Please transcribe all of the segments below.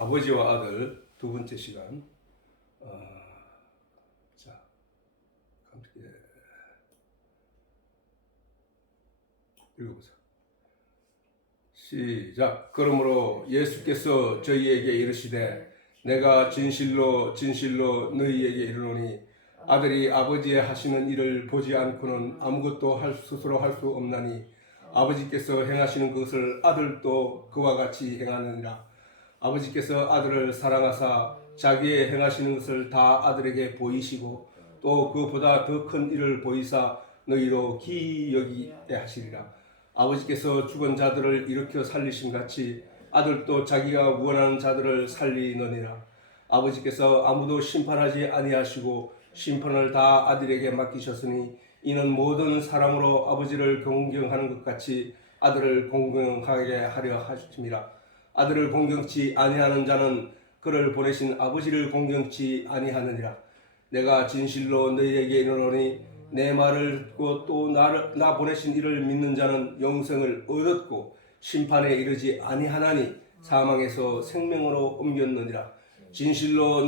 아버지와 아들 두 번째 시간. 자, 함께 읽어보자. 시작. 그러므로 예수께서 저희에게 이르시되 내가 진실로 진실로 너희에게 이르노니 아들이 아버지의 하시는 일을 보지 않고는 아무것도 스스로 할 수 없나니 아버지께서 행하시는 것을 아들도 그와 같이 행하느니라. 아버지께서 아들을 사랑하사 자기의 행하시는 것을 다 아들에게 보이시고 또 그보다 더 큰 일을 보이사 너희로 기이 여기게 하시리라. 아버지께서 죽은 자들을 일으켜 살리심 같이 아들도 자기가 원하는 자들을 살리느니라. 아버지께서 아무도 심판하지 아니하시고 심판을 다 아들에게 맡기셨으니 이는 모든 사람으로 아버지를 공경하는 것 같이 아들을 공경하게 하려 하심이라. 아들을 공경치 아니하는 자는 그를 보내신 아버지를 공경치 아니하느니라. 내가 진실로 너희에게 이르노니 내 말을 듣고 또 나 보내신 이를 믿는 자는 영생을 얻었고 심판에 이르지 아니하나니 사망에서 생명으로 옮겼느니라. 진실로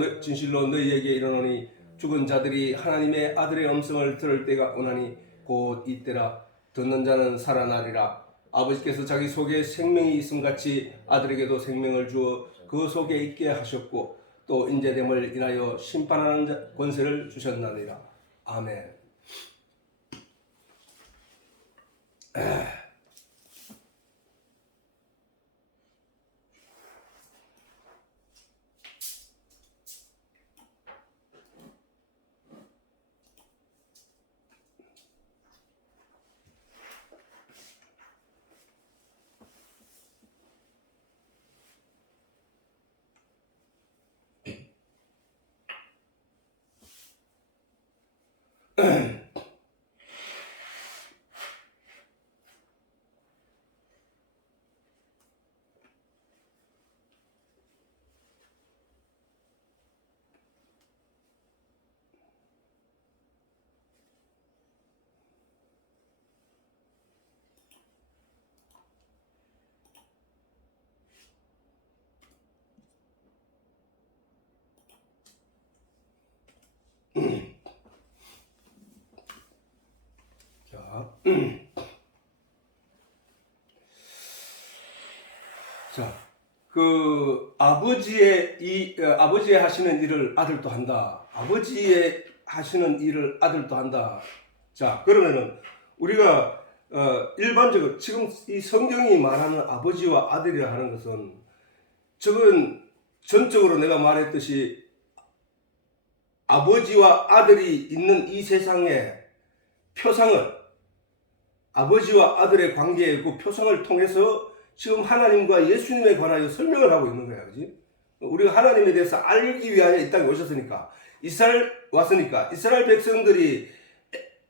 너희에게 이르노니 죽은 자들이 하나님의 아들의 음성을 들을 때가 오나니 곧 이때라. 듣는 자는 살아나리라. 아버지께서 자기 속에 생명이 있음같이 아들에게도 생명을 주어 그 속에 있게 하셨고 또 인자됨을 인하여 심판하는 권세를 주셨나니라. 아멘. 자, 아버지의 하시는 일을 아들도 한다. 아버지의 하시는 일을 아들도 한다. 자, 그러면은 우리가 일반적으로 지금 이 성경이 말하는 아버지와 아들이라 하는 것은 저건 전적으로 내가 말했듯이 아버지와 아들이 있는 이 세상의 표상을 아버지와 아들의 관계의 그 표상을 통해서 지금 하나님과 예수님에 관하여 설명을 하고 있는 거야, 그지? 우리가 하나님에 대해서 알기 위하여 이 땅에 오셨으니까, 이스라엘 백성들이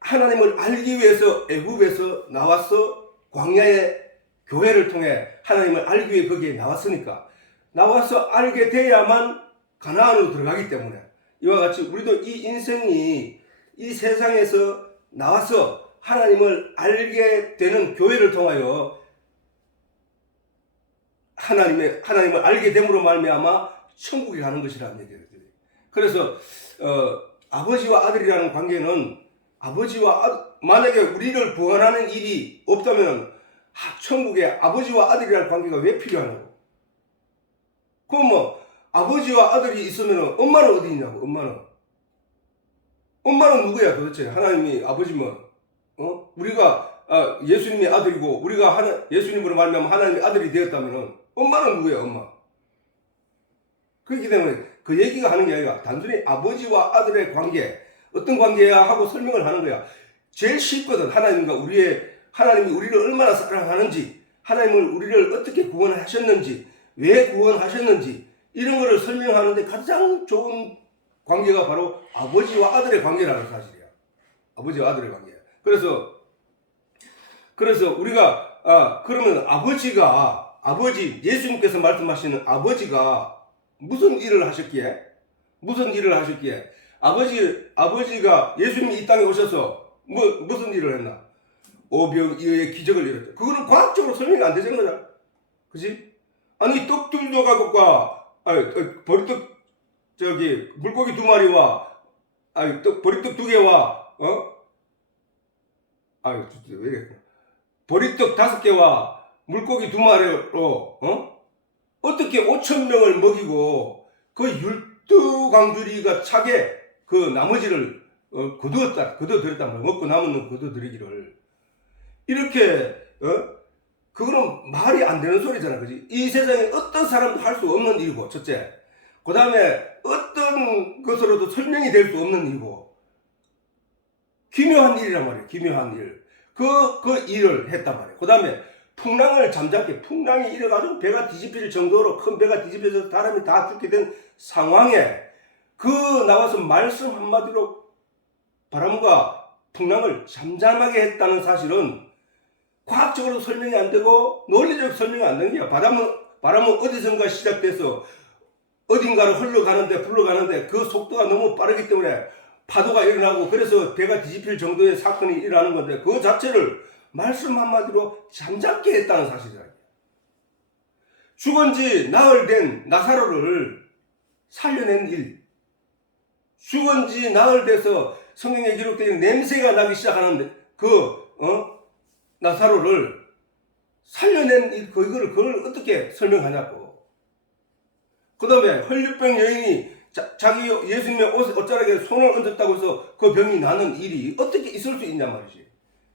하나님을 알기 위해서 애굽에서 나와서 광야의 교회를 통해 하나님을 알기 위해 거기에 나왔으니까, 나와서 알게 돼야만 가나안으로 들어가기 때문에 이와 같이 우리도 이 인생이 이 세상에서 나와서 하나님을 알게 되는 교회를 통하여 하나님을 알게 됨으로 말미암아 천국에 가는 것이라는 얘기예요. 그래서 아버지와 아들이라는 관계는 만약에 우리를 구원하는 일이 없다면 천국에 아버지와 아들이라는 관계가 왜 필요하냐고. 그럼 뭐 아버지와 아들이 있으면 엄마는 어디 있냐고. 엄마는 누구야 도대체? 하나님이 아버지면 우리가 예수님이 아들이고 우리가 예수님으로 말미암아 하나님의 아들이 되었다면 엄마는 누구야? 엄마. 그렇기 때문에 그 얘기가 하는 게 아니라 단순히 아버지와 아들의 관계, 어떤 관계야 하고 설명을 하는 거야. 제일 쉽거든. 하나님이 우리를 얼마나 사랑하는지, 하나님을 우리를 어떻게 구원하셨는지, 왜 구원하셨는지 이런 거를 설명하는데 가장 좋은 관계가 바로 아버지와 아들의 관계라는 사실이야. 아버지와 아들의 관계. 그래서 우리가 그러면 예수님께서 말씀하시는 아버지가 무슨 일을 하셨기에 아버지가 예수님이 이 땅에 오셔서 무슨 일을 했나? 오병이어의 기적을 이뤘죠. 그거는 과학적으로 설명이 안 되는 거야. 그지? 아니 떡 들려가고가 보리떡 저기 물고기 2마리와 또 보리떡 2개와 왜 이래? 보리떡 5개와 물고기 2마리로 어떻게 5,000명을 먹이고 그 율두광주리가 차게 그 나머지를 거두어들였단 말이야. 먹고 남은 거두어들이기를. 이렇게 그거는 말이 안 되는 소리잖아. 그지? 이 세상에 어떤 사람도 할 수 없는 일이고, 첫째. 그 다음에 어떤 것으로도 설명이 될 수 없는 일이고, 기묘한 일이란 말이에요. 기묘한 일. 그 일을 했단 말이에요. 그 다음에 풍랑을 잠잠게, 풍랑이 일어가지고 배가 뒤집힐 정도로 큰 배가 뒤집혀서 사람이 다 죽게 된 상황에 나와서 말씀 한마디로 바람과 풍랑을 잠잠하게 했다는 사실은 과학적으로 설명이 안 되고 논리적 설명이 안 되는 거야. 바람은 어디선가 시작돼서 어딘가로 불러가는데 그 속도가 너무 빠르기 때문에 파도가 일어나고 그래서 배가 뒤집힐 정도의 사건이 일어나는 건데 그 자체를 말씀 한마디로 잠잠게 했다는 사실이다. 죽은 지 나흘 된 나사로를 살려낸 일. 죽은 지 나흘 돼서 성경에 기록되어 냄새가 나기 시작하는 나사로를 살려낸 일, 그걸 어떻게 설명하냐고. 그 다음에 혈류병 여인이 자기 예수님의 옷자락에 손을 얹었다고 해서 그 병이 나는 일이 어떻게 있을 수 있냔 말이지.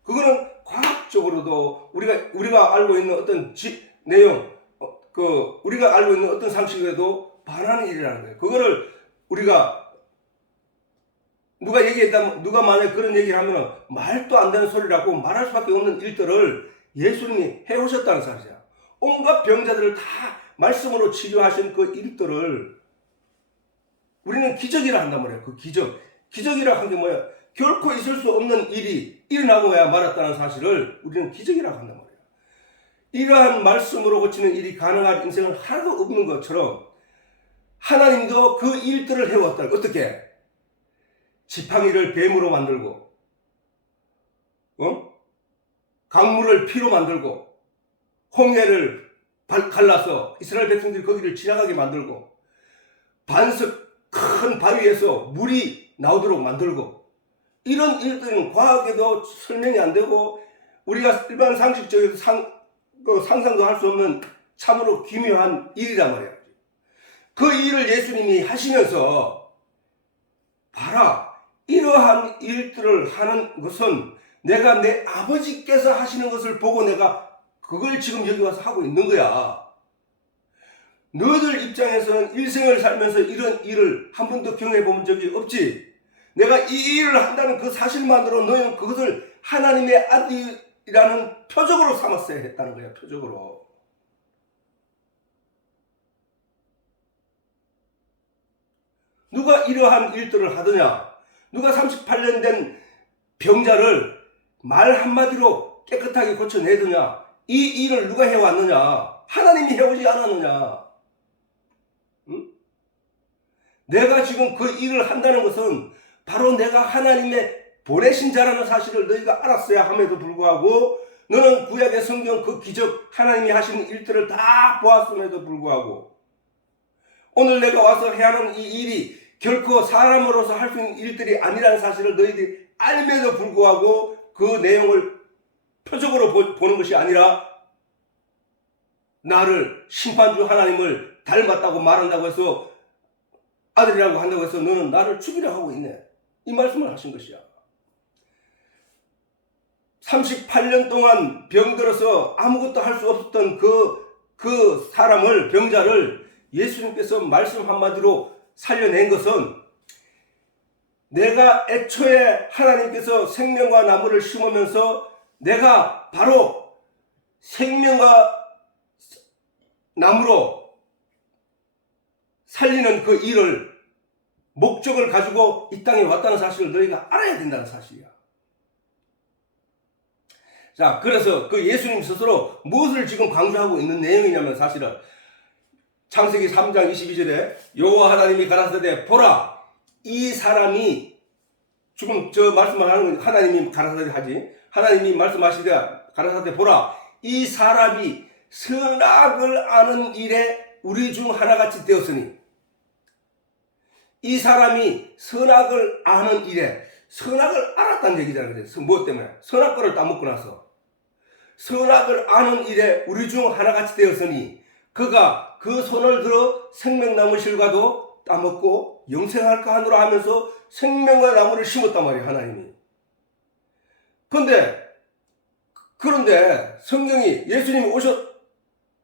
그거는 과학적으로도 우리가 알고 있는 어떤 내용, 우리가 알고 있는 어떤 상식에도 반하는 일이라는 거예요. 그거를 우리가 누가 만약 그런 얘기를 하면 말도 안 되는 소리라고 말할 수밖에 없는 일들을 예수님이 해오셨다는 사실이야. 온갖 병자들을 다 말씀으로 치료하신 그 일들을 우리는 기적이라 한단 말이야. 그 기적이라 한 게 뭐야? 결코 있을 수 없는 일이 일어나고야 말았다는 사실을 우리는 기적이라고 한단 말이야. 이러한 말씀으로 고치는 일이 가능한 인생은 하나도 없는 것처럼 하나님도 그 일들을 해왔다. 어떻게? 지팡이를 뱀으로 만들고, 강물을 피로 만들고, 홍해를 갈라서 이스라엘 백성들이 거기를 지나가게 만들고, 반석 큰 바위에서 물이 나오도록 만들고, 이런 일들은 과학에도 설명이 안 되고, 우리가 일반 상식적으로 상상도 할 수 없는 참으로 기묘한 일이란 말이야. 그 일을 예수님이 하시면서, 봐라, 이러한 일들을 하는 것은 내가 내 아버지께서 하시는 것을 보고 내가 그걸 지금 여기 와서 하고 있는 거야. 너희들 입장에서는 일생을 살면서 이런 일을 한 번도 경험해 본 적이 없지. 내가 이 일을 한다는 그 사실만으로 너희는 그것을 하나님의 아들이라는 표적으로 삼았어야 했다는 거야. 표적으로. 누가 이러한 일들을 하더냐? 누가 38년 된 병자를 말 한마디로 깨끗하게 고쳐내더냐? 이 일을 누가 해왔느냐? 하나님이 해오지 않았느냐? 응? 내가 지금 그 일을 한다는 것은 바로 내가 하나님의 보내신 자라는 사실을 너희가 알았어야 함에도 불구하고 너는 구약의 성경 그 기적 하나님이 하시는 일들을 다 보았음에도 불구하고 오늘 내가 와서 해야 하는 이 일이 결코 사람으로서 할 수 있는 일들이 아니라는 사실을 너희들이 알면서 불구하고 그 내용을 표적으로 보는 것이 아니라 나를 심판주 하나님을 닮았다고 말한다고 해서 아들이라고 한다고 해서 너는 나를 죽이려 하고 있네. 이 말씀을 하신 것이야. 38년 동안 병들어서 아무것도 할 수 없었던 그 사람을, 병자를 예수님께서 말씀 한마디로 살려낸 것은 내가 애초에 하나님께서 생명과 나무를 심으면서 내가 바로 생명과 나무로 살리는 그 일을 목적을 가지고 이 땅에 왔다는 사실을 너희가 알아야 된다는 사실이야. 자, 그래서 그 예수님 스스로 무엇을 지금 강조하고 있는 내용이냐면 사실은 창세기 3장 22절에 여호와 하나님이 가라사대 보라 이 사람이 지금 저 말씀을 하는 건 하나님이 가라사대 하지 하나님이 말씀하시되 가라사대 보라 이 사람이 선악을 아는 일에 우리 중 하나같이 되었으니 이 사람이 선악을 아는 일에 선악을 알았다는 얘기잖아요. 뭐 때문에? 선악과를 따먹고 나서 선악을 아는 일에 우리 중 하나같이 되었으니 그가 그 손을 들어 생명나무 실과도 따먹고 영생할까 하노라 하면서 생명과 나무를 심었단 말이에요. 하나님이. 그런데 성경이 예수님이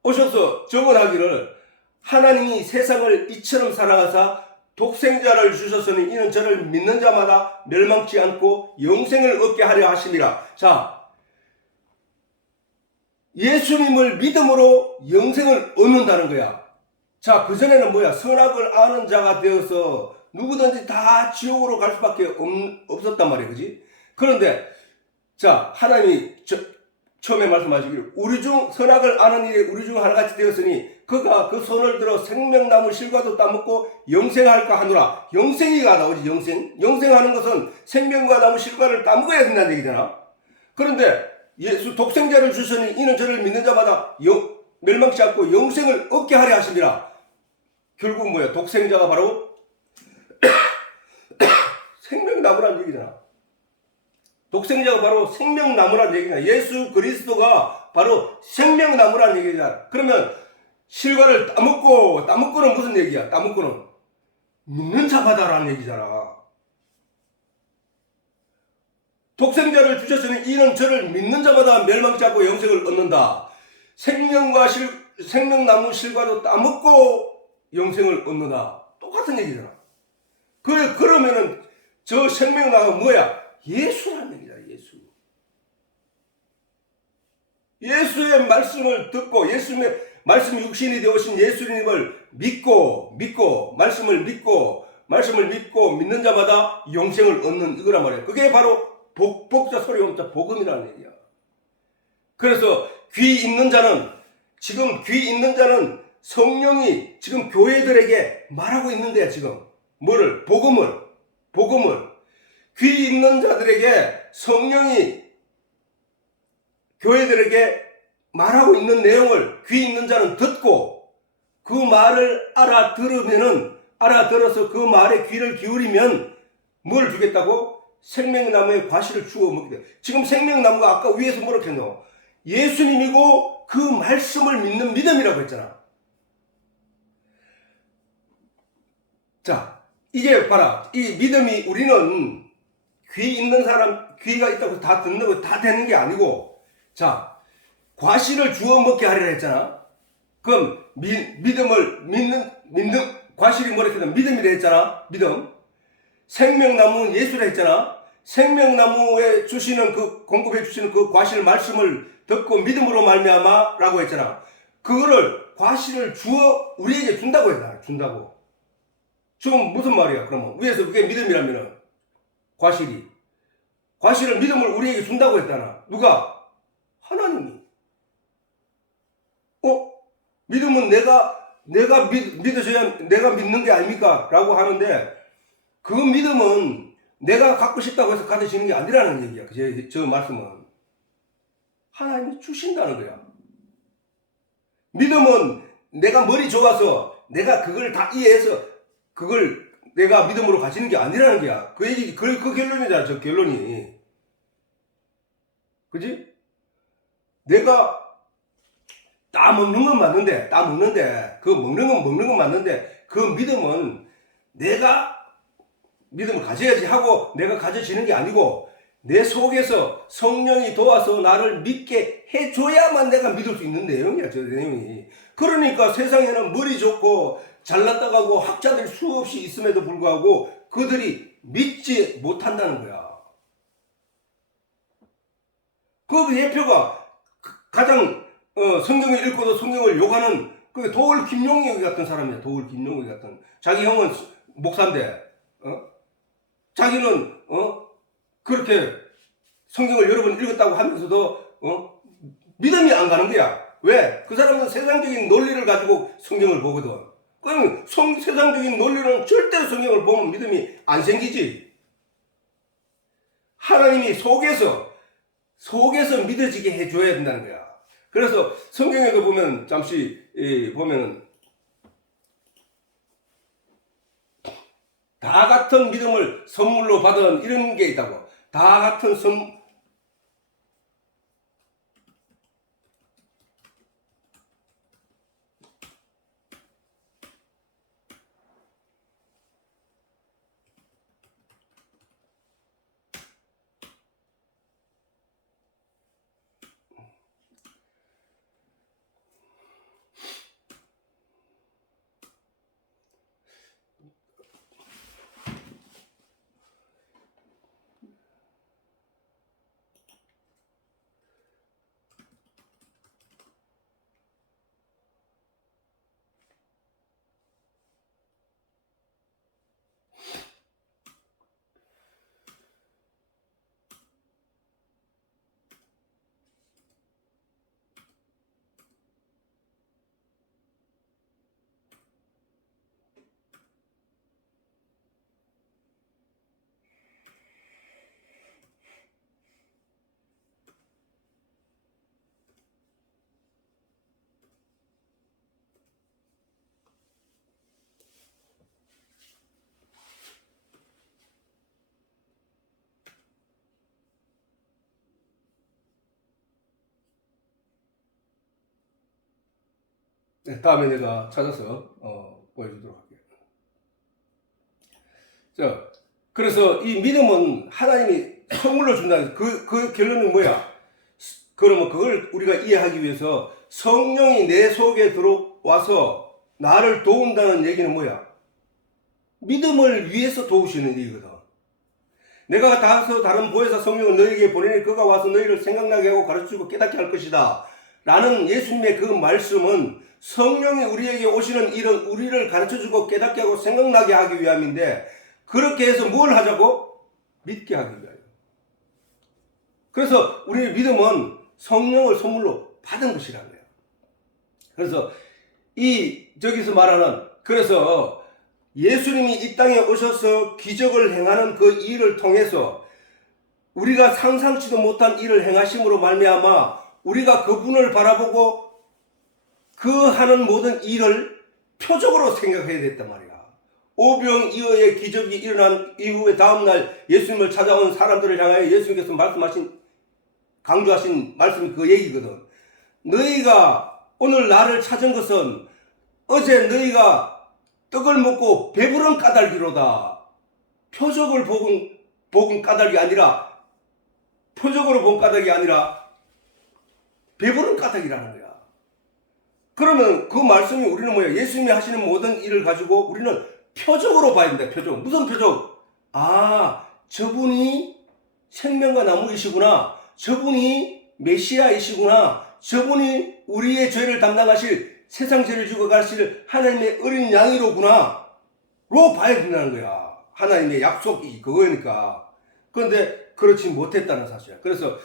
오셔서 증언하기를 하나님이 세상을 이처럼 사랑하사 독생자를 주셨으니 이는 저를 믿는 자마다 멸망치 않고 영생을 얻게 하려 하심이라. 자, 예수님을 믿음으로 영생을 얻는다는 거야. 자, 그전에는 뭐야? 선악을 아는 자가 되어서 누구든지 다 지옥으로 갈 수밖에 없었단 말이야. 그지? 그런데 자, 하나님이 처음에 말씀하시기를 우리 중 선악을 아는 일에 우리 중 하나같이 되었으니 그가 그 손을 들어 생명나무 실과도 따먹고 영생할까 하노라. 영생이가 나오지. 영생하는 것은 생명과 나무 실과를 따먹어야 된다는 얘기잖아. 그런데 예수 독생자를 주시니 이는 저를 믿는 자마다 멸망치 않고 영생을 얻게 하려 하심이라. 결국 뭐야? 독생자가 바로 생명나무라는 얘기잖아. 독생자가 바로 생명나무라는 얘기잖아. 예수 그리스도가 바로 생명나무라는 얘기잖아. 그러면 실과를 따먹고는 무슨 얘기야? 따먹고는 믿는 자마다라는 얘기잖아. 독생자를 주셨으니 이는 저를 믿는 자마다 멸망치 않고 영생을 얻는다. 생명나무 실과도 따먹고 영생을 얻는다. 똑같은 얘기잖아. 그러면은 저 생명나무가 뭐야? 예수라는 얘기다. 예수의 말씀을 듣고 예수의 말씀 육신이 되오신 예수님을 믿고 말씀을 믿고 믿는 자마다 영생을 얻는 이거란 말이야. 그게 바로 복자 소리 엄자 복음이라는 얘기야. 그래서 지금 귀 있는 자는 성령이 지금 교회들에게 말하고 있는데요. 지금 뭐를? 복음을 귀 있는 자들에게 성령이 교회들에게 말하고 있는 내용을 귀 있는 자는 듣고 그 말을 알아들어서 그 말에 귀를 기울이면 뭘 주겠다고? 생명나무의 과실을 주워 먹게 돼. 지금 생명나무가 아까 위에서 뭐라고 했노? 예수님이고 그 말씀을 믿는 믿음이라고 했잖아. 자, 이제 봐라. 이 믿음이 우리는 귀 있는 사람, 귀가 있다고 다 듣는 거 다 되는 게 아니고, 자, 과실을 주워 먹게 하리라 했잖아. 그럼 믿는 과실이 뭐라 했잖아. 믿음이라 했잖아. 믿음. 생명나무는 예수라 했잖아. 생명나무에 주시는 공급해 주시는 그 과실 말씀을 듣고 믿음으로 말미암아라고 했잖아. 그거를 과실을 주어 우리에게 준다고 했잖아. 준다고. 지금 무슨 말이야? 그러면 위에서 그게 믿음이라면은 과실을 믿음을 우리에게 준다고 했잖아. 누가? 하나님이. 믿음은 내가 믿어줘야 내가 믿는 게 아닙니까? 라고 하는데 그 믿음은 내가 갖고 싶다고 해서 가져지는 게 아니라는 얘기야. 저 말씀은 하나님이 주신다는 거야. 믿음은 내가 머리 좋아서 내가 그걸 다 이해해서 그걸 내가 믿음으로 가지는 게 아니라는 거야. 그 얘기, 그 결론이잖아. 저 결론이. 그지? 내가 따 먹는 건 맞는데, 그 먹는 건 맞는데, 그 믿음은 내가 믿음을 가져야지 하고 내가 가져지는 게 아니고, 내 속에서 성령이 도와서 나를 믿게 해줘야만 내가 믿을 수 있는 내용이야, 저 내용이. 그러니까 세상에는 머리 좋고 잘났다가고 학자들 수없이 있음에도 불구하고 그들이 믿지 못한다는 거야. 그 예표가 가장 성경을 읽고도 성경을 욕하는 그 도울 김용희 같은 사람이야. 도울 김용희 같은. 자기 형은 목사인데 자기는 그렇게 성경을 여러 번 읽었다고 하면서도 믿음이 안 가는 거야. 왜? 그 사람은 세상적인 논리를 가지고 성경을 보거든. 그럼 세상적인 논리는 절대로 성경을 보면 믿음이 안 생기지. 하나님이 속에서 믿어지게 해줘야 된다는 거야. 그래서 성경에도 보면 잠시 보면 다 같은 믿음을 선물로 받은 이런 게 있다고. 다 같은 네, 다음에 내가 찾아서 보여주도록 할게요. 자, 그래서 이 믿음은 하나님이 선물로 준다는 그 결론은 뭐야? 그러면 그걸 우리가 이해하기 위해서 성령이 내 속에 들어와서 나를 도운다는 얘기는 뭐야? 믿음을 위해서 도우시는 일이거든. 내가 다른 보혜사 성령을 너희에게 보내니 그가 와서 너희를 생각나게 하고 가르치고 깨닫게 할 것이다 라는 예수님의 그 말씀은 성령이 우리에게 오시는 일은 우리를 가르쳐주고 깨닫게 하고 생각나게 하기 위함인데, 그렇게 해서 뭘 하자고? 믿게 하기 위하여. 그래서 우리의 믿음은 성령을 선물로 받은 것이라는 거예요. 그래서 저기서 말하는, 그래서 예수님이 이 땅에 오셔서 기적을 행하는 그 일을 통해서 우리가 상상치도 못한 일을 행하심으로 말미암아 우리가 그분을 바라보고 그 하는 모든 일을 표적으로 생각해야 됐단 말이야. 오병이어의 기적이 일어난 이후에 다음날 예수님을 찾아온 사람들을 향하여 예수님께서 강조하신 말씀이 그 얘기거든. 너희가 오늘 나를 찾은 것은 어제 너희가 떡을 먹고 배부른 까닭이로다. 표적을 복은 까닭이 아니라, 표적으로 본 까닭이 아니라 배부른 까닭이라는 거야. 그러면 그 말씀이 우리는 뭐야? 예수님이 하시는 모든 일을 가지고 우리는 표적으로 봐야 된다. 표적. 무슨 표적? 아, 저분이 생명과 나무이시구나. 저분이 메시아이시구나. 저분이 우리의 죄를 담당하실, 세상 죄를 지고 가실 하나님의 어린 양이로구나 로 봐야 된다는 거야. 하나님의 약속이 그거니까. 그런데 그렇지 못했다는 사실이야. 그래서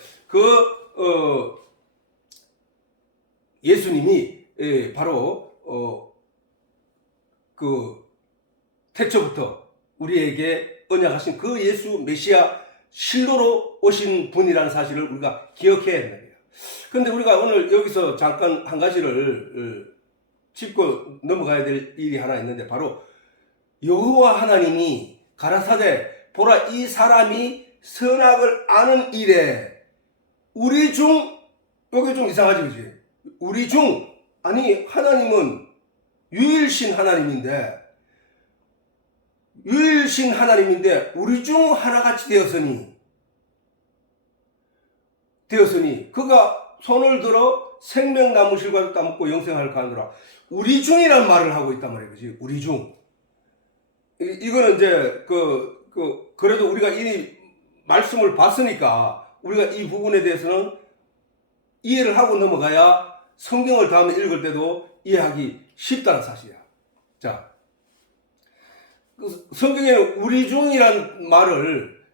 예수님이 바로 태초부터 우리에게 언약하신 그 예수 메시아 실로로 오신 분이라는 사실을 우리가 기억해야 된다. 그런데 우리가 오늘 여기서 잠깐 한 가지를 짚고 넘어가야 될 일이 하나 있는데, 바로 여호와 하나님이 가라사대 보라 이 사람이 선악을 아는 일에 우리 중, 여기 좀 이상하지 그지? 우리 중, 아니 하나님은 유일신 하나님인데 우리 중 하나같이 되었으니 그가 손을 들어 생명나무실과도 따먹고 영생할 가노라. 우리 중이란 말을 하고 있단 말이에요. 그지? 우리 중. 이거는 이제 그래도 우리가 이 말씀을 봤으니까 우리가 이 부분에 대해서는 이해를 하고 넘어가야 성경을 다음에 읽을 때도 이해하기 쉽다는 사실이야. 자, 성경에는 우리 중이란 말을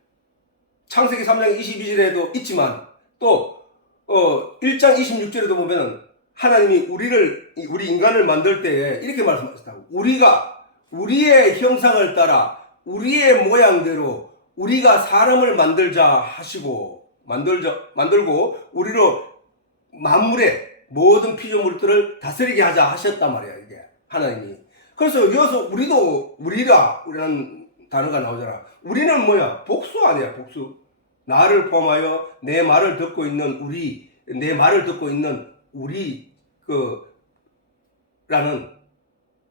창세기 3장 22절에도 있지만 또 1장 26절에도 보면 하나님이 우리 인간을 만들 때에 이렇게 말씀하셨다고. 우리가 우리의 형상을 따라 우리의 모양대로 우리가 사람을 만들자 하시고 만들고 우리로 만물의 모든 피조물들을 다스리게 하자 하셨단 말이야. 이게 하나님이. 그래서 여기서 우리라는 단어가 나오잖아. 우리는 뭐야? 복수 아니야, 복수. 나를 포함하여 내 말을 듣고 있는 우리 라는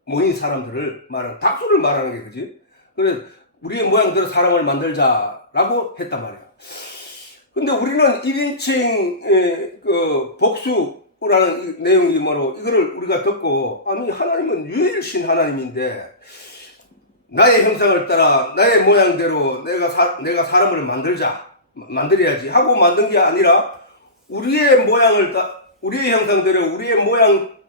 모인 사람들을 말하는, 다수를 말하는 게 그지? 그래, 우리의 모양대로 사람을 만들자라고 했단 말이야. 근데 우리는 1인칭 복수라는 내용이 뭐로 이거를 우리가 듣고, 아니 하나님은 유일신 하나님인데 나의 형상을 따라 나의 모양대로 내가 사람을 만들어야지 하고 만든 게 아니라 우리의 형상대로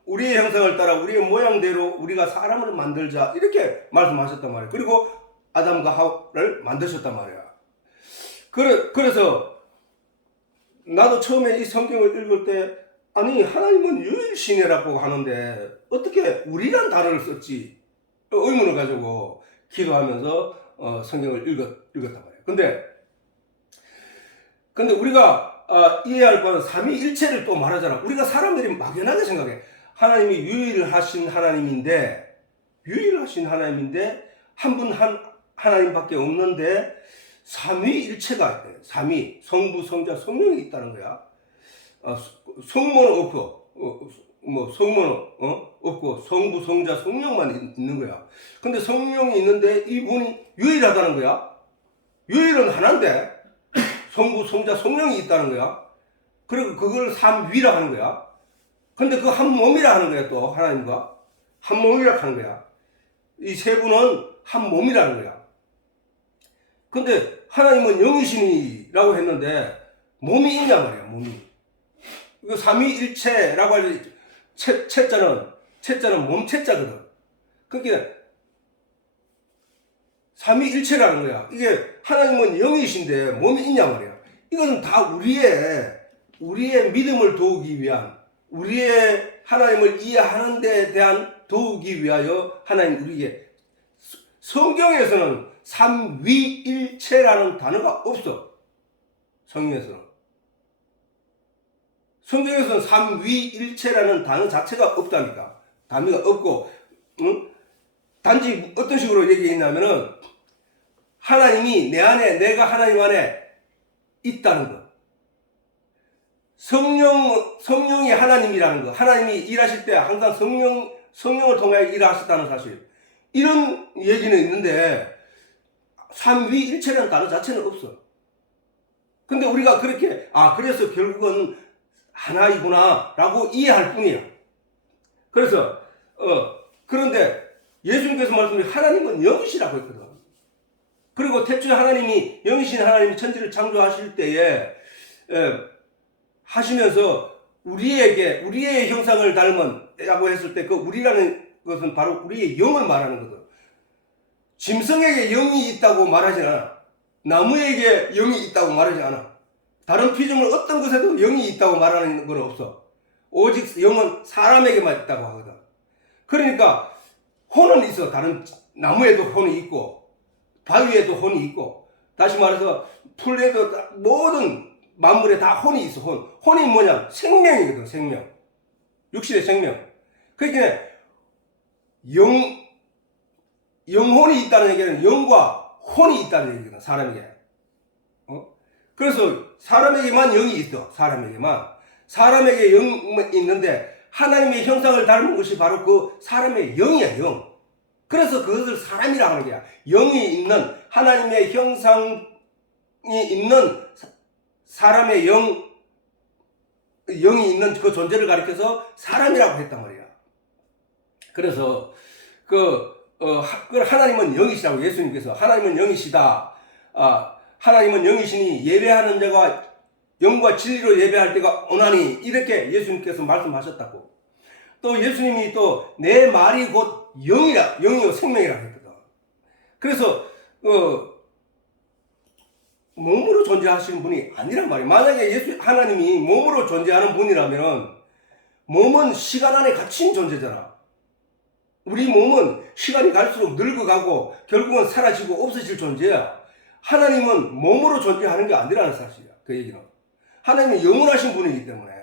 우리의 형상을 따라 우리의 모양대로 우리가 사람을 만들자 이렇게 말씀하셨단 말이에요. 그리고 아담과 하와를 만드셨단 말이야. 그래서 나도 처음에 이 성경을 읽을 때, 아니 하나님은 유일신이라고 하는데 어떻게 우리란 단어를 썼지 의문을 가지고 기도하면서 성경을 읽었단 말이에요. 근데 우리가 이해할 거는 삼위일체를 또 말하잖아. 우리가 사람들이 막연하게 생각해. 하나님이 유일하신 하나님인데 한 분 하나님밖에 없는데 삼위일체가 있대. 삼위, 성부, 성자, 성령이 있다는 거야. 성모는 없고, 없고 성부, 성자, 성령만 있는 거야. 근데 성령이 있는데 이분이 유일하다는 거야. 유일은 하나인데 성부, 성자, 성령이 있다는 거야. 그리고 그걸 삼위라 하는 거야. 근데 그 한 몸이라 하는 거야. 또 하나님과 한 몸이라 하는 거야. 이 세 분은 한 몸이라는 거야. 근데 하나님은 영이시니라고 했는데 몸이 있냐 말이야. 몸이. 이거 삼위일체라고 할 때 채자는 몸체자거든. 그러니까 삼위일체라는 거야. 이게 하나님은 영이신데 몸이 있냐 말이야. 이거는 다 우리의 믿음을 도우기 위한, 우리의 하나님을 이해하는 데 대한 도우기 위하여 하나님 우리에게, 성경에서는 삼위일체라는 단어가 없어. 성경에서는 삼위일체라는 단어 자체가 없다니까. 단어가 없고, 단지 어떤 식으로 얘기했냐면은 하나님이 내 안에, 내가 하나님 안에 있다는 것. 성령이 하나님이라는 것. 하나님이 일하실 때 항상 성령을 통하여 일하셨다는 사실. 이런 얘기는 있는데 삼위일체라는 단어 자체는 없어. 근데 우리가 그렇게 그래서 결국은 하나이구나 라고 이해할 뿐이야. 그래서 그런데 예수님께서 말씀하신 하나님은 영이시라고 했거든. 그리고 태초에 하나님이 영이신 하나님이 천지를 창조하실 때에 하시면서 우리의 형상을 닮은라고 했을 때 그 우리라는 것은 바로 우리의 영을 말하는 거거든. 짐승에게 영이 있다고 말하지 않아. 나무에게 영이 있다고 말하지 않아. 다른 피조물 어떤 것에도 영이 있다고 말하는 건 없어. 오직 영은 사람에게만 있다고 하거든. 그러니까 혼은 있어. 다른 나무에도 혼이 있고 바위에도 혼이 있고, 다시 말해서 풀에도 모든 만물에 다 혼이 있어. 혼이 뭐냐? 생명이거든. 생명. 육신의 생명. 그러니까 영혼이 있다는 얘기는 영과 혼이 있다는 얘기거든. 사람에게. 그래서 사람에게만 영이 있어. 사람에게 영이 있는데 하나님의 형상을 닮은 것이 바로 그 사람의 영이야. 영. 그래서 그것을 사람이라 하는 거야. 영이 있는, 하나님의 형상이 있는 사람의 영이 있는 그 존재를 가리켜서 사람이라고 했단 말이야. 그래서 하나님은 영이시라고. 예수님께서 하나님은 영이시다. 하나님은 영이시니 예배하는 자가 영과 진리로 예배할 때가 오나니, 이렇게 예수님께서 말씀하셨다고. 또 예수님이 또 내 말이 곧 영이요 생명이라 했거든. 그래서 몸으로 존재하시는 분이 아니란 말이에요. 만약에 하나님이 몸으로 존재하는 분이라면 몸은 시간 안에 갇힌 존재잖아. 우리 몸은 시간이 갈수록 늙어가고 결국은 사라지고 없어질 존재야. 하나님은 몸으로 존재하는 게 아니라는 사실이야. 그 얘기는. 하나님은 영원하신 분이기 때문에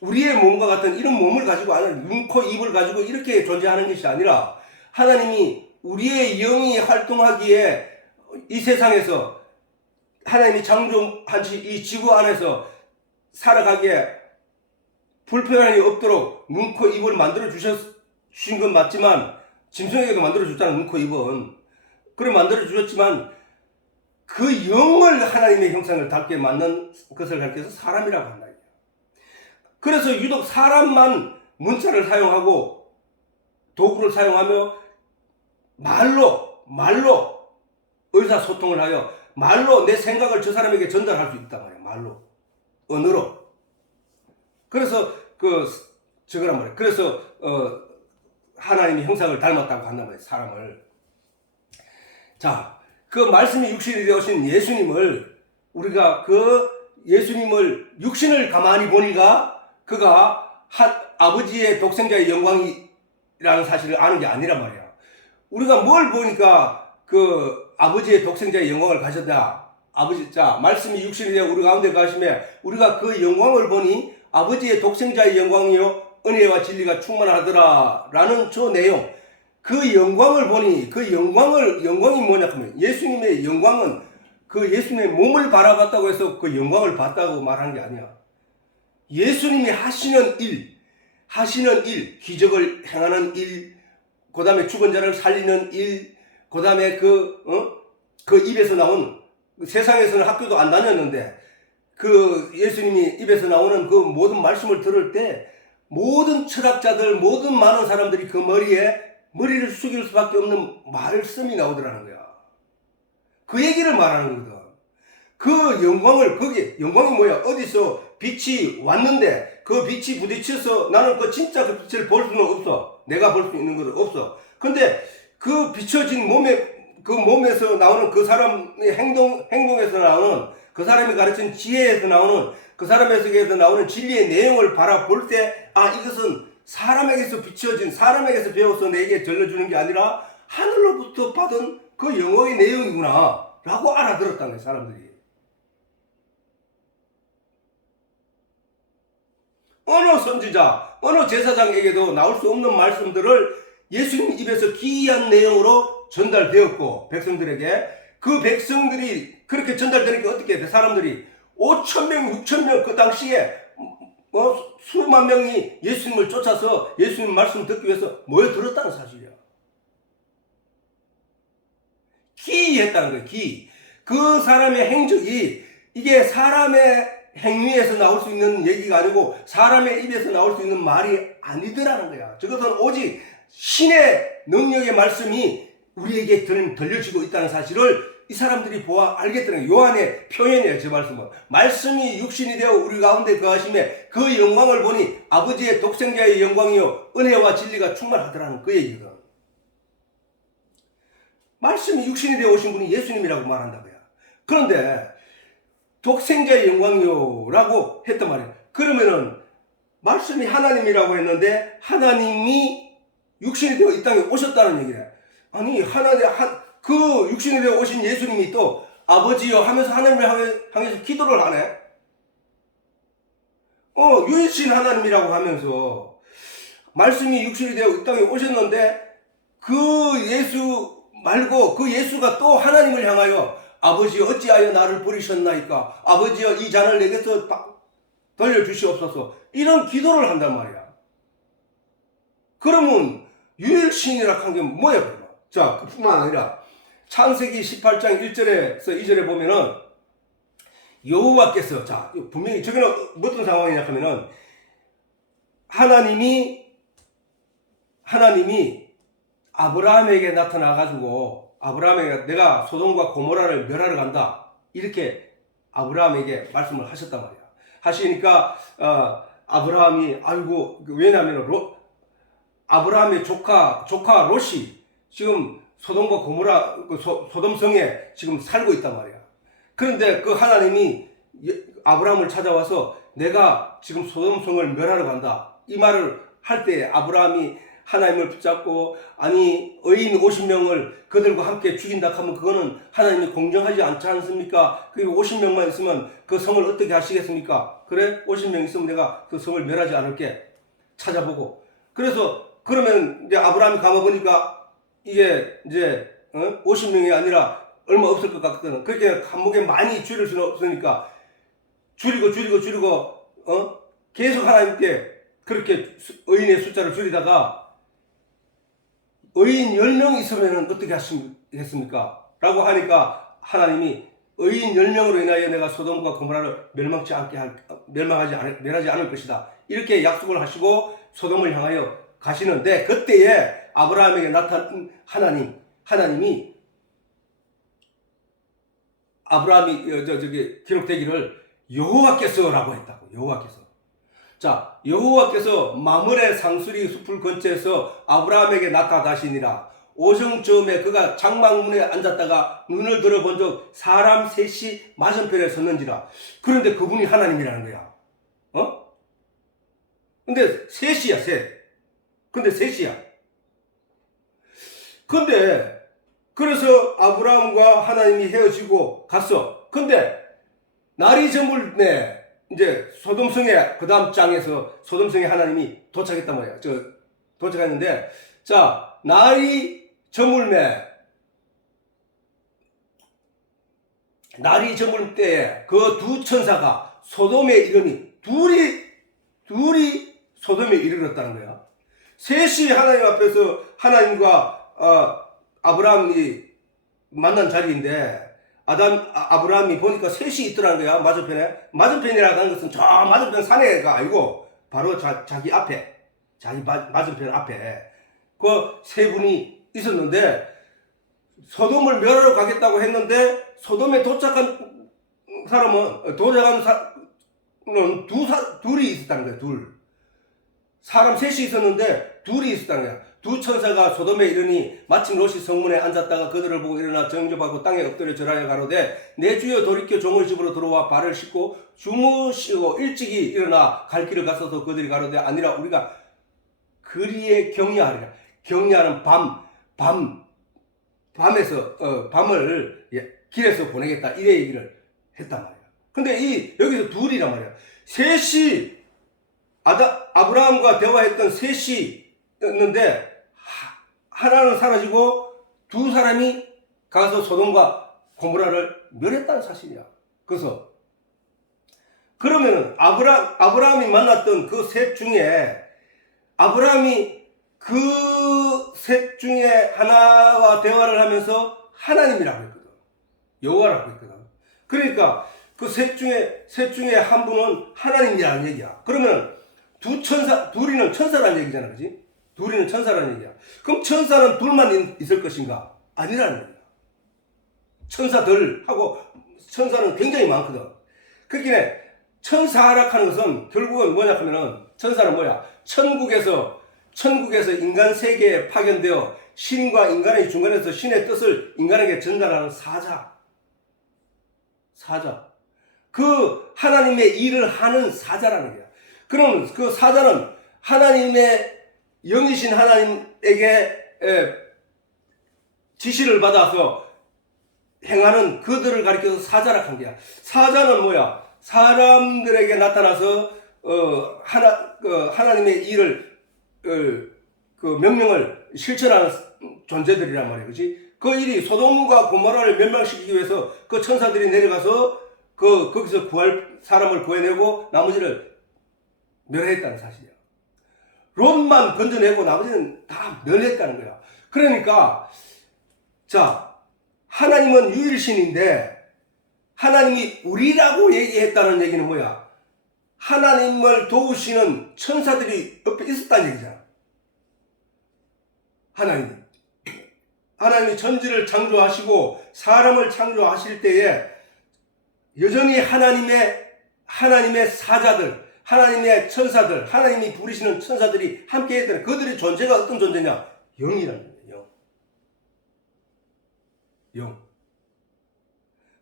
우리의 몸과 같은 이런 몸을 가지고, 눈, 코, 입을 가지고 이렇게 존재하는 것이 아니라 하나님이 우리의 영이 활동하기에 이 세상에서 하나님이 창조한 이 지구 안에서 살아가기에 불편한 일이 없도록 눈, 코, 입을 만들어 주신 건 맞지만, 짐승에게도 만들어 줬잖아, 눈, 코, 입은. 그래 만들어 주셨지만 그 영을 하나님의 형상을 닮게 만든 것을 가르쳐서 사람이라고 한다. 그래서 유독 사람만 문자를 사용하고 도구를 사용하며 말로 의사소통을 하여 말로 내 생각을 저 사람에게 전달할 수 있단 말이야. 말로, 언어로. 그래서 저거란 말이야. 그래서 하나님의 형상을 닮았다고 한단 말이야, 사람을. 자, 그 말씀이 육신이 되어신 예수님을 우리가 예수님을 육신을 가만히 보니까 그가 아버지의 독생자의 영광이라는 사실을 아는 게 아니란 말이야. 우리가 뭘 보니까 아버지의 독생자의 영광을 가졌다. 말씀이 육신이 되어 우리 가운데 가심에 우리가 그 영광을 보니 아버지의 독생자의 영광이요 은혜와 진리가 충만하더라 라는 저 내용, 그 영광을 보니 영광이 뭐냐 하면 예수님의 영광은 예수님의 몸을 바라봤다고 해서 그 영광을 봤다고 말한 게 아니야. 예수님이 하시는 일, 기적을 행하는 일, 그 다음에 죽은 자를 살리는 일, 그 다음에 그 입에서 나온, 세상에서는 학교도 안 다녔는데 예수님이 입에서 나오는 그 모든 말씀을 들을 때 모든 철학자들, 모든 많은 사람들이 그 머리를 숙일 수밖에 없는 말씀이 나오더라는 거야. 그 얘기를 말하는 거거든. 그 영광을, 영광이 뭐야? 어디서 빛이 왔는데 그 빛이 부딪혀서 나는 진짜 그 빛을 볼 수는 없어. 내가 볼 수 있는 것은 없어. 근데 그 비춰진 몸에서 나오는 그 사람의 행동에서 나오는 그 사람이 가르친 지혜에서 나오는 그 사람에게서 나오는 진리의 내용을 바라볼 때, 이것은 사람에게서 비춰진, 사람에게서 배워서 내게 들려주는 게 아니라 하늘로부터 받은 그 영광의 내용이구나 라고 알아들었다는 거예요, 사람들이. 어느 선지자, 어느 제사장에게도 나올 수 없는 말씀들을 예수님 입에서 기이한 내용으로 전달되었고, 백성들에게 그 백성들이 그렇게 전달되니까 어떻게 돼? 사람들이 5,000명, 6,000명 그 당시에 수만 명이 예수님을 쫓아서 예수님 말씀 듣기 위해서 모여들었다는 사실이야. 기이했다는 거예요. 기이. 그 사람의 행적이 이게 사람의 행위에서 나올 수 있는 얘기가 아니고 사람의 입에서 나올 수 있는 말이 아니더라는 거야. 저것은 오직 신의 능력의 말씀이 우리에게 들려지고 있다는 사실을 이 사람들이 보아 알겠다는 거예요. 요한의 표현이에요. 저 말씀은. 말씀이 육신이 되어 우리 가운데 거하심에 그 영광을 보니 아버지의 독생자의 영광이요 은혜와 진리가 충만하더라는 그 얘기거든. 말씀이 육신이 되어 오신 분이 예수님이라고 말한다고요. 그런데 독생자의 영광이요 라고 했단 말이에요. 그러면은 말씀이 하나님이라고 했는데 하나님이 육신이 되어 이 땅에 오셨다는 얘기래. 아니 그 육신이 되어 오신 예수님이 또 아버지여 하면서 하나님을 향해서 기도를 하네. 유일신 하나님이라고 하면서 말씀이 육신이 되어 이 땅에 오셨는데 그 예수 말고 그 예수가 또 하나님을 향하여 아버지여 어찌하여 나를 버리셨나이까? 아버지여 이 잔을 내게서 돌려주시옵소서. 이런 기도를 한단 말이야. 그러면 유일신이라 한 게 뭐야 그러면? 자, 그뿐만 아니라 창세기 18장 1절에서 2절에 보면은 여호와께서, 자, 분명히 저기는 어떤 상황이냐 하면은 하나님이 아브라함에게 나타나가지고 아브라함에게 내가 소돔과 고모라를 멸하러 간다 이렇게 아브라함에게 말씀을 하셨단 말이야. 하시니까 아브라함이 왜냐하면 아브라함의 조카 롯이 지금 소돔과 고모라 소돔성에 지금 살고 있단 말이야. 그런데 그 하나님이 아브라함을 찾아와서 내가 지금 소돔성을 멸하러 간다 이 말을 할 때 아브라함이 하나님을 붙잡고 의인 50명을 그들과 함께 죽인다 하면 그거는 하나님이 공정하지 않지 않습니까? 그리고 50명만 있으면 그 성을 어떻게 하시겠습니까? 그래? 50명 있으면 내가 그 성을 멸하지 않을게 찾아보고. 그러면 이제 아브라함이 가봐보니까 이게 이제 50명이 아니라 얼마 없을 것 같거든. 그렇게 한 목에 많이 줄일 수는 없으니까 줄이고 계속 하나님께 그렇게 의인의 숫자를 줄이다가 의인 10명 있으면 어떻게 하시겠습니까? 라고 하니까 하나님이 의인 10명으로 인하여 내가 소돔과 고모라를 멸하지 않을 것이다. 이렇게 약속을 하시고 소돔을 향하여 가시는데, 그때에 아브라함에게 나타난 하나님이 아브라함이 저기 기록되기를 여호와께서라고 했다고. 여호와께서. 자, 여호와께서 마므레 상수리 숲을 근처에서 아브라함에게 나타나시니라. 오정쯤에 그가 장막문에 앉았다가 눈을 들어본 적 사람 셋이 맞은편에 섰는지라. 그런데 그분이 하나님이라는 거야. 근데 셋이야, 셋. 근데 셋이야. 근데 그래서 아브라함과 하나님이 헤어지고 갔어. 근데 날이 저물매 이제 소돔성에 그 다음 장에서 소돔성에 하나님이 도착했단 말이야. 도착했는데, 자, 날이 저물 때에 그 두 천사가 소돔에 이르니 둘이 소돔에 이르렀다는 거야. 셋이 하나님 앞에서 하나님과 아브라함이 만난 자리인데, 아브라함이 보니까 셋이 있더라는 거야. 맞은편이라는 것은 저 맞은편 산에가 아니고 바로 자기 앞에, 자기 맞은편 앞에 그 세 분이 있었는데, 소돔을 멸하러 가겠다고 했는데 소돔에 도착한 사람은 둘이 있었다는 거야. 사람 셋이 있었는데 둘이 있었다는 거야. 두 천사가 소돔에 이르니 마침 롯이 성문에 앉았다가 그들을 보고 일어나 정접하고 땅에 엎드려 절하여 가로되, 내 주여 돌이켜 종을 집으로 들어와 발을 씻고 주무시고 일찍이 일어나 갈 길을 갔어도 그들이 가로되, 아니라 우리가 그리에 경야하리라. 경야는 밤을 길에서 보내겠다, 이래 얘기를 했단 말이야. 근데 여기서 둘이란 말이야. 셋이 아브라함과 대화했던 셋이였는데 하나는 사라지고 두 사람이 가서 소돔과 고모라를 멸했다는 사실이야. 그래서 그러면은 아브라함이 만났던 그 셋 중에 아브라함이 그 셋 중에 하나와 대화를 하면서 하나님이라고 했거든. 여호와라고 했거든. 그러니까 그 셋 중에 한 분은 하나님이라는 얘기야. 그러면 둘이는 천사라는 얘기잖아, 그지? 둘이는 천사라는 얘기야. 그럼 천사는 둘만 있을 것인가? 아니라는 얘기야. 천사들하고 천사는 굉장히 많거든. 그러니까 천사하락하는 것은 결국은 뭐냐 하면은, 천사는 뭐야? 천국에서 인간 세계에 파견되어 신과 인간의 중간에서 신의 뜻을 인간에게 전달하는 사자. 그 하나님의 일을 하는 사자라는 거야. 그럼 그 사자는 하나님의 영이신 하나님에게 지시를 받아서 행하는 그들을 가리켜서 사자라 한 거야. 사자는 뭐야? 사람들에게 나타나서 하나님의 일을 그 명령을 실천하는 존재들이란 말이야, 그렇지? 그 일이 소돔과 고모라를 멸망시키기 위해서 그 천사들이 내려가서 거기서 사람을 구해내고 나머지를 멸했다는 사실이야. 롯만 건져내고 나머지는 다 멸했다는 거야. 그러니까 자, 하나님은 유일신인데 하나님이 우리라고 얘기했다는 얘기는 뭐야? 하나님을 도우시는 천사들이 옆에 있었다는 얘기잖아. 하나님이 천지를 창조하시고 사람을 창조하실 때에 여전히 하나님의 사자들, 하나님의 천사들, 하나님이 부르시는 천사들이 함께 했다는, 그들의 존재가 어떤 존재냐? 영이라는 거예요. 영.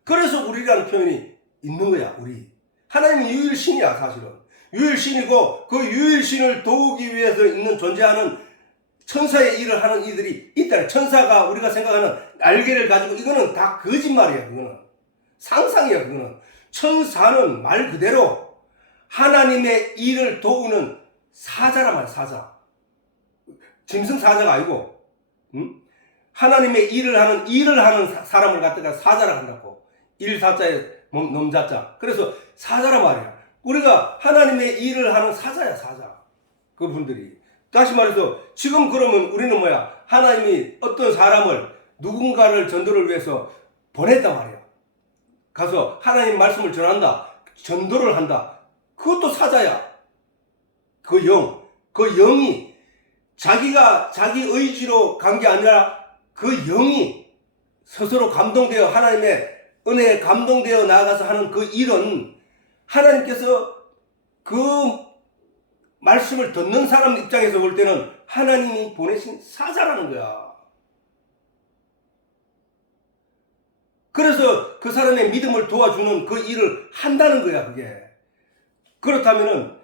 그래서 우리라는 표현이 있는 거야, 우리. 하나님이 유일신이야, 사실은. 유일신이고 그 유일신을 도우기 위해서 있는 존재하는 천사의 일을 하는 이들이 있다. 천사가 우리가 생각하는 날개를 가지고, 이거는 다 거짓말이야. 그거는 상상이야. 그거는 천사는 말 그대로 하나님의 일을 도우는 사자란 말이야. 사자. 짐승 사자가 아니고, 하나님의 일을 하는 사람을 갖다가 사자라 한다고. 일사자에 넘자자. 그래서 사자라 말이야. 우리가 하나님의 일을 하는 사자야, 사자. 그분들이. 다시 말해서 지금 그러면 우리는 뭐야? 하나님이 어떤 사람을 누군가를 전도를 위해서 보냈단 말이야. 가서 하나님 말씀을 전한다. 전도를 한다. 그것도 사자야. 그 영이 자기가 자기 의지로 간 게 아니라 그 영이 스스로 감동되어 하나님의 은혜에 감동되어 나아가서 하는 그 일은 하나님께서 그 말씀을 듣는 사람 입장에서 볼 때는 하나님이 보내신 사자라는 거야. 그래서 그 사람의 믿음을 도와주는 그 일을 한다는 거야, 그게. 그렇다면은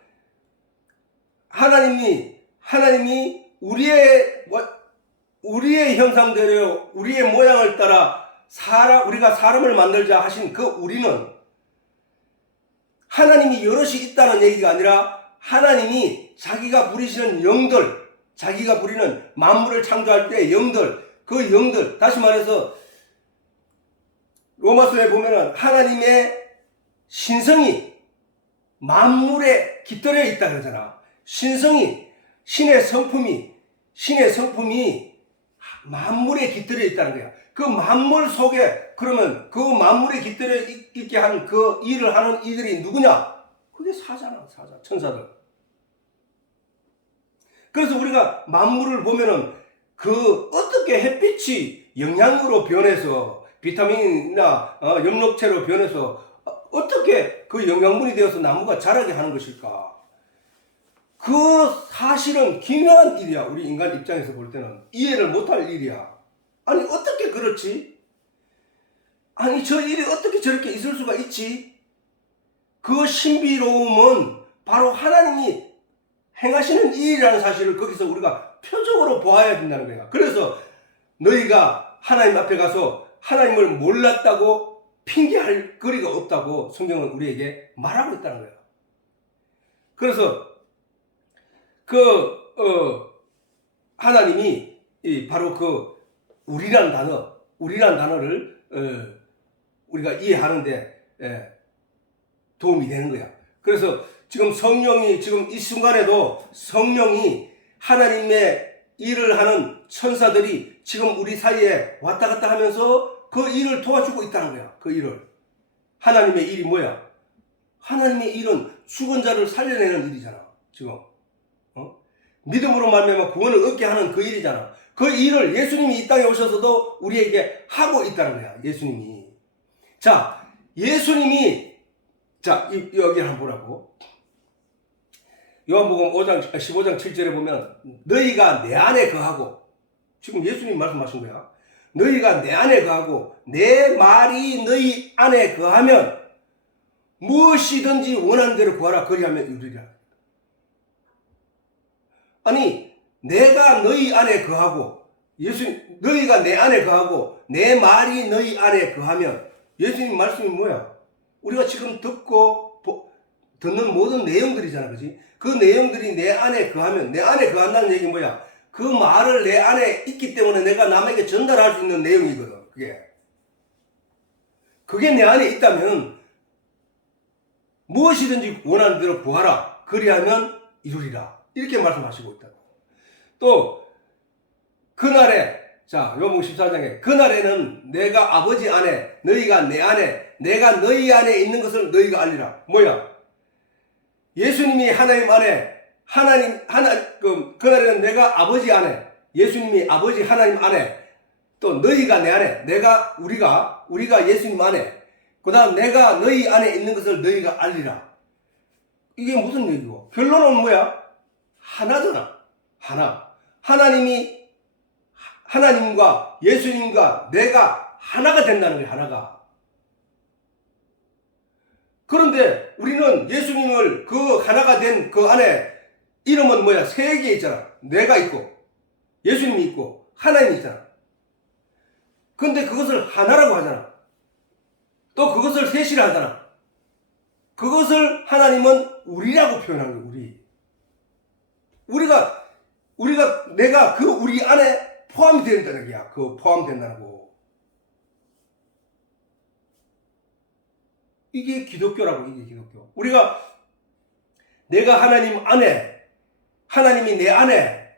하나님이 우리의 형상대로 우리의 모양을 따라 우리가 사람을 만들자 하신 그 우리는 하나님이 여럿이 있다는 얘기가 아니라 하나님이 자기가 부리시는 영들, 자기가 부리는 만물을 창조할 때 그 영들, 다시 말해서 로마서에 보면은 하나님의 신성이 만물에 깃들여 있다 그러잖아. 신성이, 신의 성품이 만물에 깃들여 있다는 거야. 그 만물 속에, 그러면 그 만물에 깃들여 있게 한 그 일을 하는 이들이 누구냐? 그게 사자나, 사자, 천사들. 그래서 우리가 만물을 보면은 그 어떻게 햇빛이 영양으로 변해서 비타민이나 영록체로 변해서 어떻게 그 영양분이 되어서 나무가 자라게 하는 것일까? 그 사실은 기묘한 일이야. 우리 인간 입장에서 볼 때는 이해를 못할 일이야. 아니 어떻게 그렇지? 아니 저 일이 어떻게 저렇게 있을 수가 있지? 그 신비로움은 바로 하나님이 행하시는 일이라는 사실을 거기서 우리가 표적으로 보아야 된다는 거야. 그래서 너희가 하나님 앞에 가서 하나님을 몰랐다고 핑계할 거리가 없다고 성경은 우리에게 말하고 있다는 거야. 그래서 하나님이 바로 그 우리란 단어를 우리가 이해하는데 도움이 되는 거야. 그래서 지금 지금 이 순간에도 성령이 하나님의 일을 하는 천사들이 지금 우리 사이에 왔다 갔다 하면서 그 일을 도와주고 있다는 거야. 그 일을. 하나님의 일이 뭐야? 하나님의 일은 죽은 자를 살려내는 일이잖아. 지금. 믿음으로 말미암아 구원을 얻게 하는 그 일이잖아. 그 일을 예수님이 이 땅에 오셔서도 우리에게 하고 있다는 거야. 예수님이. 자, 여기 한번 보라고. 요한복음 15장 7절에 보면 너희가 내 안에 거하고, 지금 예수님 말씀하신 거야. 너희가 내 안에 거하고 내 말이 너희 안에 거하면 무엇이든지 원하는 대로 구하라. 그리하면 이루리라. 아니 내가 너희 안에 거하고 너희가 내 안에 거하고 내 말이 너희 안에 거하면, 예수님 말씀이 뭐야? 우리가 지금 듣는 모든 내용들이잖아. 그지? 그 내용들이 내 안에 거하면, 내 안에 거한다는 얘기는 뭐야? 그 말을 내 안에 있기 때문에 내가 남에게 전달할 수 있는 내용이거든. 그게 내 안에 있다면 무엇이든지 원하는 대로 구하라. 그리하면 이루리라. 이렇게 말씀하시고 있다고. 또 그날에, 자, 요한복음 14장에 그날에는 내가 아버지 안에, 너희가 내 안에, 내가 너희 안에 있는 것을 너희가 알리라. 뭐야? 예수님이 하나님 안에, 그날에는 내가 아버지 안에, 예수님이 아버지 하나님 안에, 또 너희가 내 안에, 우리가 예수님 안에, 그 다음 내가 너희 안에 있는 것을 너희가 알리라. 이게 무슨 얘기고? 결론은 뭐야? 하나잖아. 하나. 하나님과 예수님과 내가 하나가 된다는 거야, 하나가. 그런데 우리는 예수님을 그 하나가 된 그 안에 이름은 뭐야? 세 개 있잖아. 내가 있고, 예수님이 있고, 하나님이 있잖아. 근데 그것을 하나라고 하잖아. 또 그것을 셋이라 하잖아. 그것을 하나님은 우리라고 표현하는 거야, 우리. 내가 그 우리 안에 포함이 된다는 얘기야. 그 포함된다고. 이게 기독교라고. 이게 기독교. 우리가 내가 하나님 안에, 하나님이 내 안에,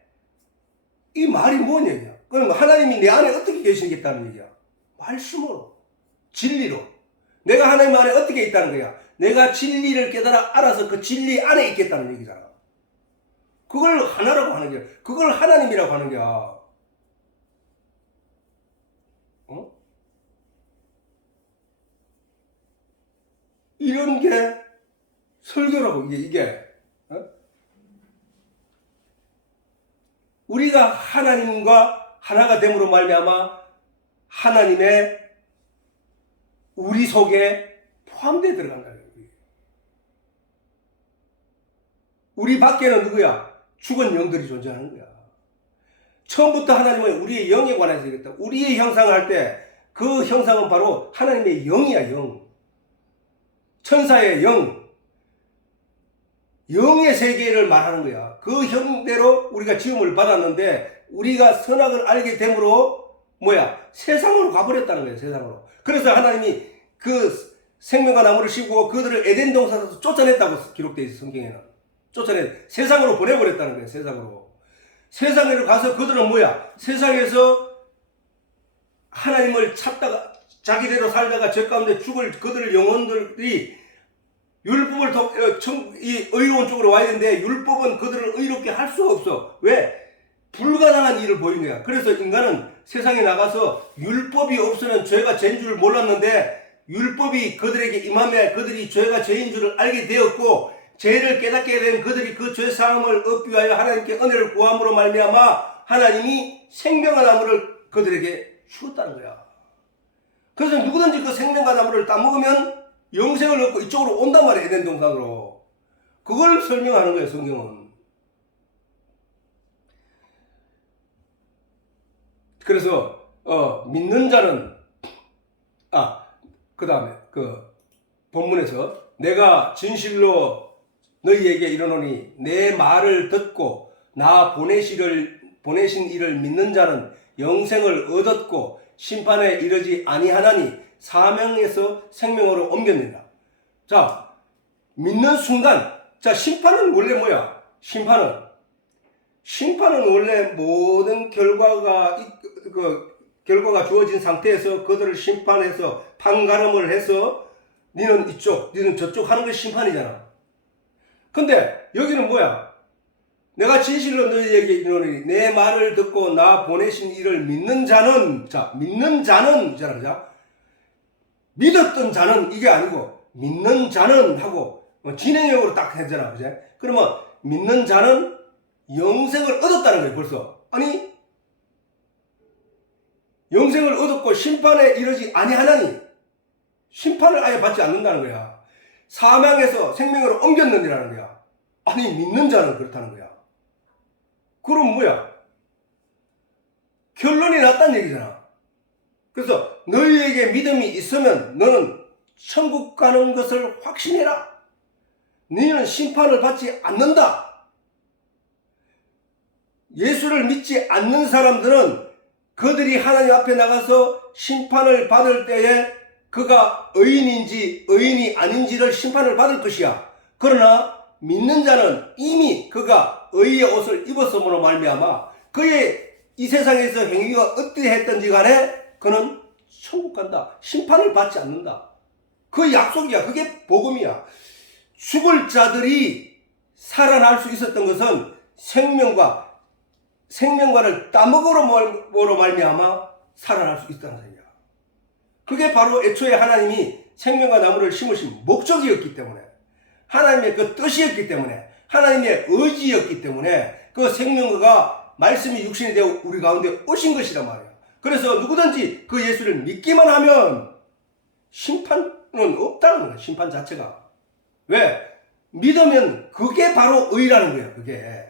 이 말이 뭔 얘기야? 그럼 하나님이 내 안에 어떻게 계시겠다는 얘기야? 말씀으로, 진리로. 내가 하나님 안에 어떻게 있다는 거야? 내가 진리를 깨달아 알아서 그 진리 안에 있겠다는 얘기잖아. 그걸 하나라고 하는 거야. 그걸 하나님이라고 하는 거야. 어? 이런 게 설교라고. 이게 어? 우리가 하나님과 하나가 됨으로 말미암아 하나님의 우리 속에 포함되어 들어간다는 거예요. 우리 밖에는 누구야? 죽은 영들이 존재하는 거야. 처음부터 하나님은 우리의 영에 관해서 얘기했다. 우리의 형상을 할 때 그 형상은 바로 하나님의 영이야. 영. 천사의 영. 영의 세계를 말하는 거야. 그 형대로 우리가 지음을 받았는데 우리가 선악을 알게 됨으로 세상으로 가버렸다는 거예요. 세상으로. 그래서 하나님이 그 생명과 나무를 씌우고 그들을 에덴 동산에서 쫓아냈다고 기록되어 있어요. 성경에는. 세상으로 보내버렸다는 거예요. 세상으로. 세상으로 가서 그들은 세상에서 하나님을 찾다가 자기대로 살다가 저 가운데 죽을 그들 영혼들이 율법을 이 의로운 쪽으로 와야 되는데 율법은 그들을 의롭게 할 수가 없어. 왜? 불가능한 일을 보이는 거야. 그래서 인간은 세상에 나가서 율법이 없으면 죄가 죄인 줄 몰랐는데 율법이 그들에게 임하며 그들이 죄가 죄인 줄을 알게 되었고 죄를 깨닫게 된 그들이 그 죄 사함을 얻기 위하여 하나님께 은혜를 구함으로 말미암아 하나님이 생명의 나무를 그들에게 주었다는 거야. 그래서 누구든지 그 생명과 나무를 따먹으면 영생을 얻고 이쪽으로 온단 말이야. 에덴 동산으로. 그걸 설명하는 거예요. 성경은. 그래서 믿는 자는 그 다음에 그 본문에서 내가 진실로 너희에게 이르노니 내 말을 듣고 나 보내신 이를 믿는 자는 영생을 얻었고 심판에 이르지 아니하나니 사명에서 생명으로 옮겼느니라. 자, 믿는 순간, 자, 심판은 원래 심판은 원래 모든 결과가 주어진 상태에서 그들을 심판해서 판가름을 해서 니는 이쪽, 니는 저쪽 하는 것이 심판이잖아. 근데 여기는 내가 진실로 너희에게 이르노니 내 말을 듣고 나 보내신 이를 믿는 자는, 자, 믿는 자는 자, 믿었던 자는 이게 아니고 믿는 자는 하고 진행형으로 딱 했잖아. 그지? 그러면 믿는 자는 영생을 얻었다는 거예요. 벌써. 아니 영생을 얻었고 심판에 이르지 아니하나니 심판을 아예 받지 않는다는 거야. 사망에서 생명으로 옮겼느니라는 거야. 아니 믿는 자는 그렇다는 거야. 그럼 결론이 났다는 얘기잖아. 그래서 너희에게 믿음이 있으면 너는 천국 가는 것을 확신해라. 너희는 심판을 받지 않는다. 예수를 믿지 않는 사람들은 그들이 하나님 앞에 나가서 심판을 받을 때에 그가 의인인지 의인이 아닌지를 심판을 받을 것이야. 그러나 믿는 자는 이미 그가 의의 옷을 입었음으로 말미암아 그의 이 세상에서 행위가 어떻게 했든지 간에 그는 천국 간다. 심판을 받지 않는다. 그 약속이야. 그게 복음이야. 죽을 자들이 살아날 수 있었던 것은 생명과를 따먹으로 말미암아 살아날 수 있다는 소리야. 그게 바로 애초에 하나님이 생명과 나무를 심으신 목적이었기 때문에, 하나님의 그 뜻이었기 때문에, 하나님의 의지였기 때문에 그 생명과 말씀이 육신이 되어 우리 가운데 오신 것이란 말이야. 그래서 누구든지 그 예수를 믿기만 하면 심판은 없다는 거야. 심판 자체가. 왜? 믿으면 그게 바로 의라는 거야. 그게.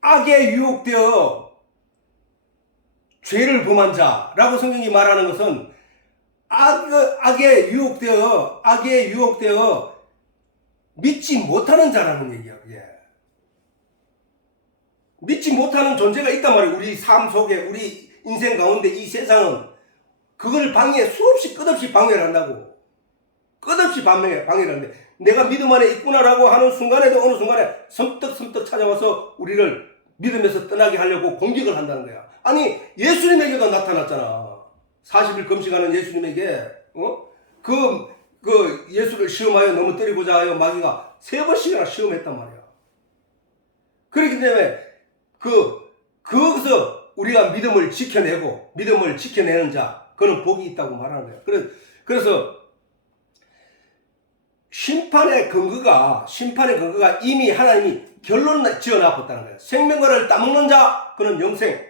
악에 유혹되어 죄를 범한 자라고 성경이 말하는 것은 악에 유혹되어 믿지 못하는 자라는 얘기야. 그게. 믿지 못하는 존재가 있단 말이에요. 우리 삶 속에, 우리 인생 가운데 이 세상은 그걸 수없이 끝없이 방해를 한다고. 끝없이 방해를 하는데 내가 믿음 안에 있구나라고 하는 순간에도 어느 순간에 섬뜩 찾아와서 우리를 믿음에서 떠나게 하려고 공격을 한다는 거야. 아니 예수님에게도 나타났잖아. 40일 금식하는 예수님에게 그 예수를 시험하여 넘어뜨리고자 하여 마귀가 3번씩이나 시험했단 말이야. 그렇기 때문에 거기서 우리가 믿음을 지켜내는 자, 그는 복이 있다고 말하는 거야. 그래서 심판의 근거가 이미 하나님이 결론을 지어놨다는 거예요. 생명과를 따먹는 자, 그는 영생.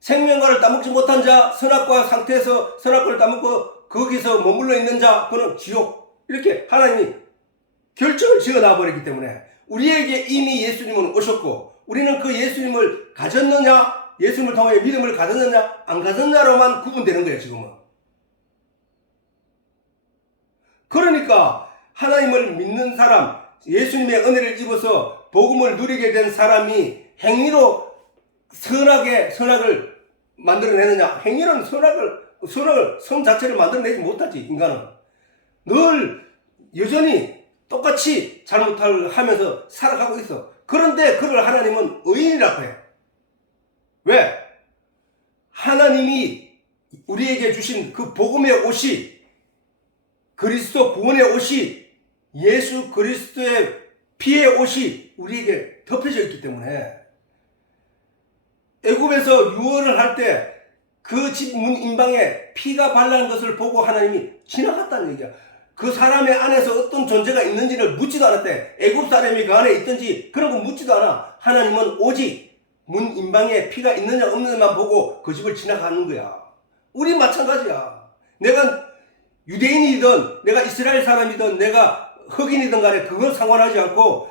생명과를 따먹지 못한 자, 선악과 상태에서 선악과를 따먹고 거기서 머물러 있는 자, 그는 지옥. 이렇게 하나님이 결정을 지어놔버렸기 때문에 우리에게 이미 예수님은 오셨고 우리는 그 예수님을 가졌느냐, 예수님을 통해 믿음을 가졌느냐, 안 가졌느냐로만 구분되는 거예요, 지금은. 그러니까 하나님을 믿는 사람, 예수님의 은혜를 입어서 복음을 누리게 된 사람이 행위로 선악을 만들어내느냐? 행위는 선 자체를 만들어내지 못하지, 인간은. 늘 여전히 똑같이 잘못을 하면서 살아가고 있어. 그런데 그걸 하나님은 의인이라고 해. 왜? 하나님이 우리에게 주신 그 복음의 옷이, 그리스도 구원의 옷이, 예수 그리스도의 피의 옷이 우리에게 덮여져 있기 때문에 애굽에서 유언을 할 때 그 집 문 인방에 피가 발난 것을 보고 하나님이 지나갔다는 얘기야. 그 사람의 안에서 어떤 존재가 있는지를 묻지도 않았대. 애굽 사람이 그 안에 있든지 그런 거 묻지도 않아. 하나님은 오직 문 인방에 피가 있느냐 없느냐만 보고 그 집을 지나가는 거야. 우리 마찬가지야. 내가 유대인이든 내가 이스라엘 사람이든 내가 흑인이든 간에 그건 상관하지 않고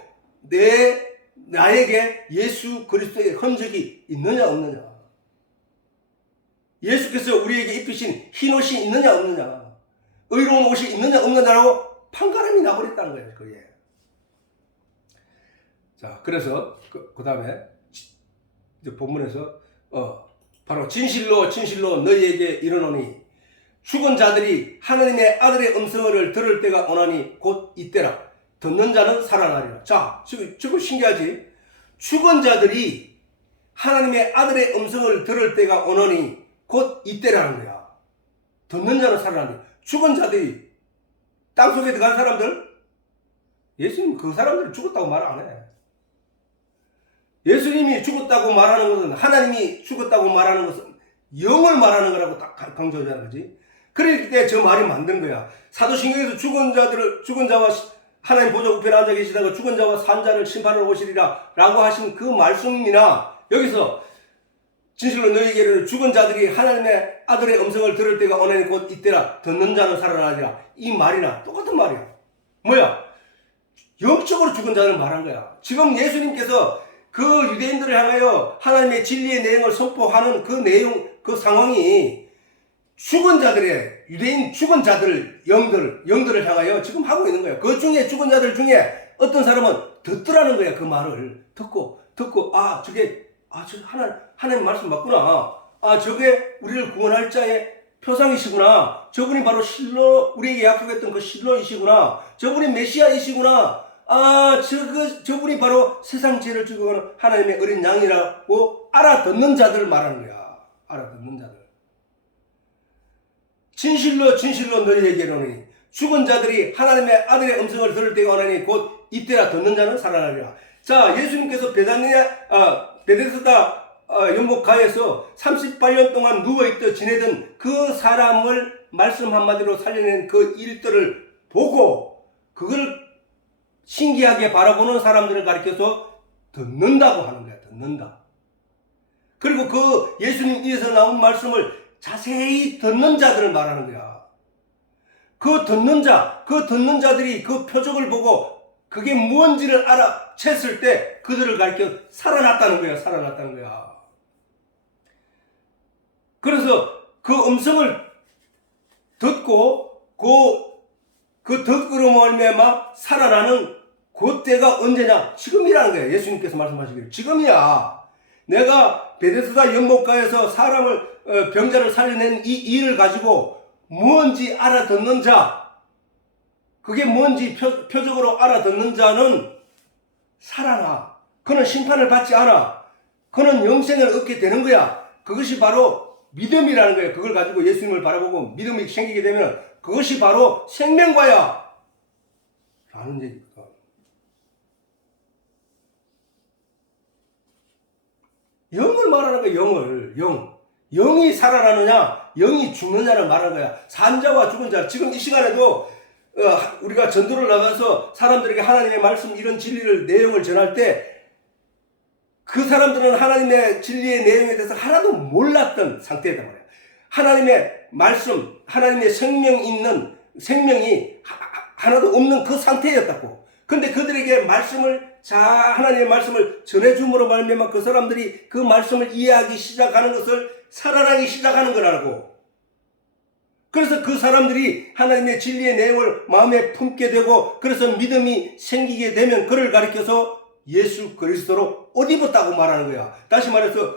나에게 예수 그리스도의 흔적이 있느냐 없느냐, 예수께서 우리에게 입히신 흰 옷이 있느냐 없느냐, 의로운 옷이 있느냐 없느냐라고 판가름이 나버렸다는 거예요. 그게. 자, 그래서 그 다음에 이제 본문에서 바로 진실로 너희에게 이르노니 죽은 자들이 하나님의 아들의 음성을 들을 때가 오나니 곧 이때라. 듣는 자는 살아나리라. 자, 지금 신기하지? 죽은 자들이 하나님의 아들의 음성을 들을 때가 오나니 곧 이때라는 거야. 듣는 자는 살아나리라. 죽은 자들이 땅속에 들어간 사람들, 예수님 그 사람들은 죽었다고 말 안 해. 예수님이 죽었다고 말하는 것은, 하나님이 죽었다고 말하는 것은 영을 말하는 거라고 딱 강조하자는 거지. 그럴 때 저 말이 만든 거야. 사도신경에서 죽은 자와 하나님 보좌 우편에 앉아 계시다가 죽은 자와 산 자를 심판하러 오시리라 라고 하신 그 말씀이나 여기서 진실로 너희에게는 죽은 자들이 하나님의 아들의 음성을 들을 때가 오나니 곧 이때라. 듣는 자는 살아나리라. 이 말이나 똑같은 말이야. 뭐야? 영적으로 죽은 자를 말한 거야. 지금 예수님께서 그 유대인들을 향하여 하나님의 진리의 내용을 선포하는 그 내용, 그 상황이 죽은 자들의, 유대인 죽은 자들, 영들을 향하여 지금 하고 있는 거예요. 그 중에 죽은 자들 중에 어떤 사람은 듣더라는 거야. 그 말을 듣고, 저 하나님 말씀 맞구나. 저게 우리를 구원할 자의 표상이시구나. 저분이 바로 우리에게 약속했던 그 실로이시구나. 저분이 메시아이시구나. 저분이 바로 세상 죄를 지고 가는 하나님의 어린 양이라고 알아듣는 자들을 말하는 거야. 알아듣는 자들. 진실로 너희에게 이르노니 죽은 자들이 하나님의 아들의 음성을 들을 때가 오나니 곧 이때라. 듣는 자는 살아나리라. 자, 예수님께서 베데스다 연못가에서 38년 동안 누워있다 지내던 그 사람을 말씀 한마디로 살려낸 그 일들을 보고 그걸 신기하게 바라보는 사람들을 가리켜서 듣는다고 하는 거야. 듣는다. 그리고 그 예수님 입에서 나온 말씀을 자세히 듣는 자들을 말하는 거야. 그 듣는 자들이 그 표적을 보고 그게 무언지를 알아챘을 때 그들을 가리켜 살아났다는 거야. 살아났다는 거야. 그래서 그 음성을 듣고 그 듣고로 말미암아 살아나는 그 때가 언제냐? 지금이라는 거예요. 예수님께서 말씀하시기를 지금이야. 내가 베데스다 연못가에서 사람을 병자를 살려낸 이 일을 가지고 뭔지 알아듣는 자, 그게 뭔지 표적으로 알아듣는 자는 살아나. 그는 심판을 받지 않아. 그는 영생을 얻게 되는 거야. 그것이 바로 믿음이라는 거예요. 그걸 가지고 예수님을 바라보고 믿음이 생기게 되면 그것이 바로 생명과야 라는 얘기거든. 영을 말하는 거야. 영이 살아나느냐 영이 죽느냐를 말하는 거야. 산자와 죽은 자. 지금 이 시간에도 우리가 전도를 나가서 사람들에게 하나님의 말씀 이런 진리를 내용을 전할 때 그 사람들은 하나님의 진리의 내용에 대해서 하나도 몰랐던 상태이단 말이야. 하나님의 말씀, 하나님의 생명이 하나도 없는 그 상태였다고. 근데 그들에게 하나님의 말씀을 전해줌으로 말미암아 그 사람들이 그 말씀을 이해하기 시작하는 것을 살아나기 시작하는 거라고. 그래서 그 사람들이 하나님의 진리의 내용을 마음에 품게 되고 그래서 믿음이 생기게 되면 그를 가리켜서 예수 그리스도로 옷 입었다고 말하는 거야. 다시 말해서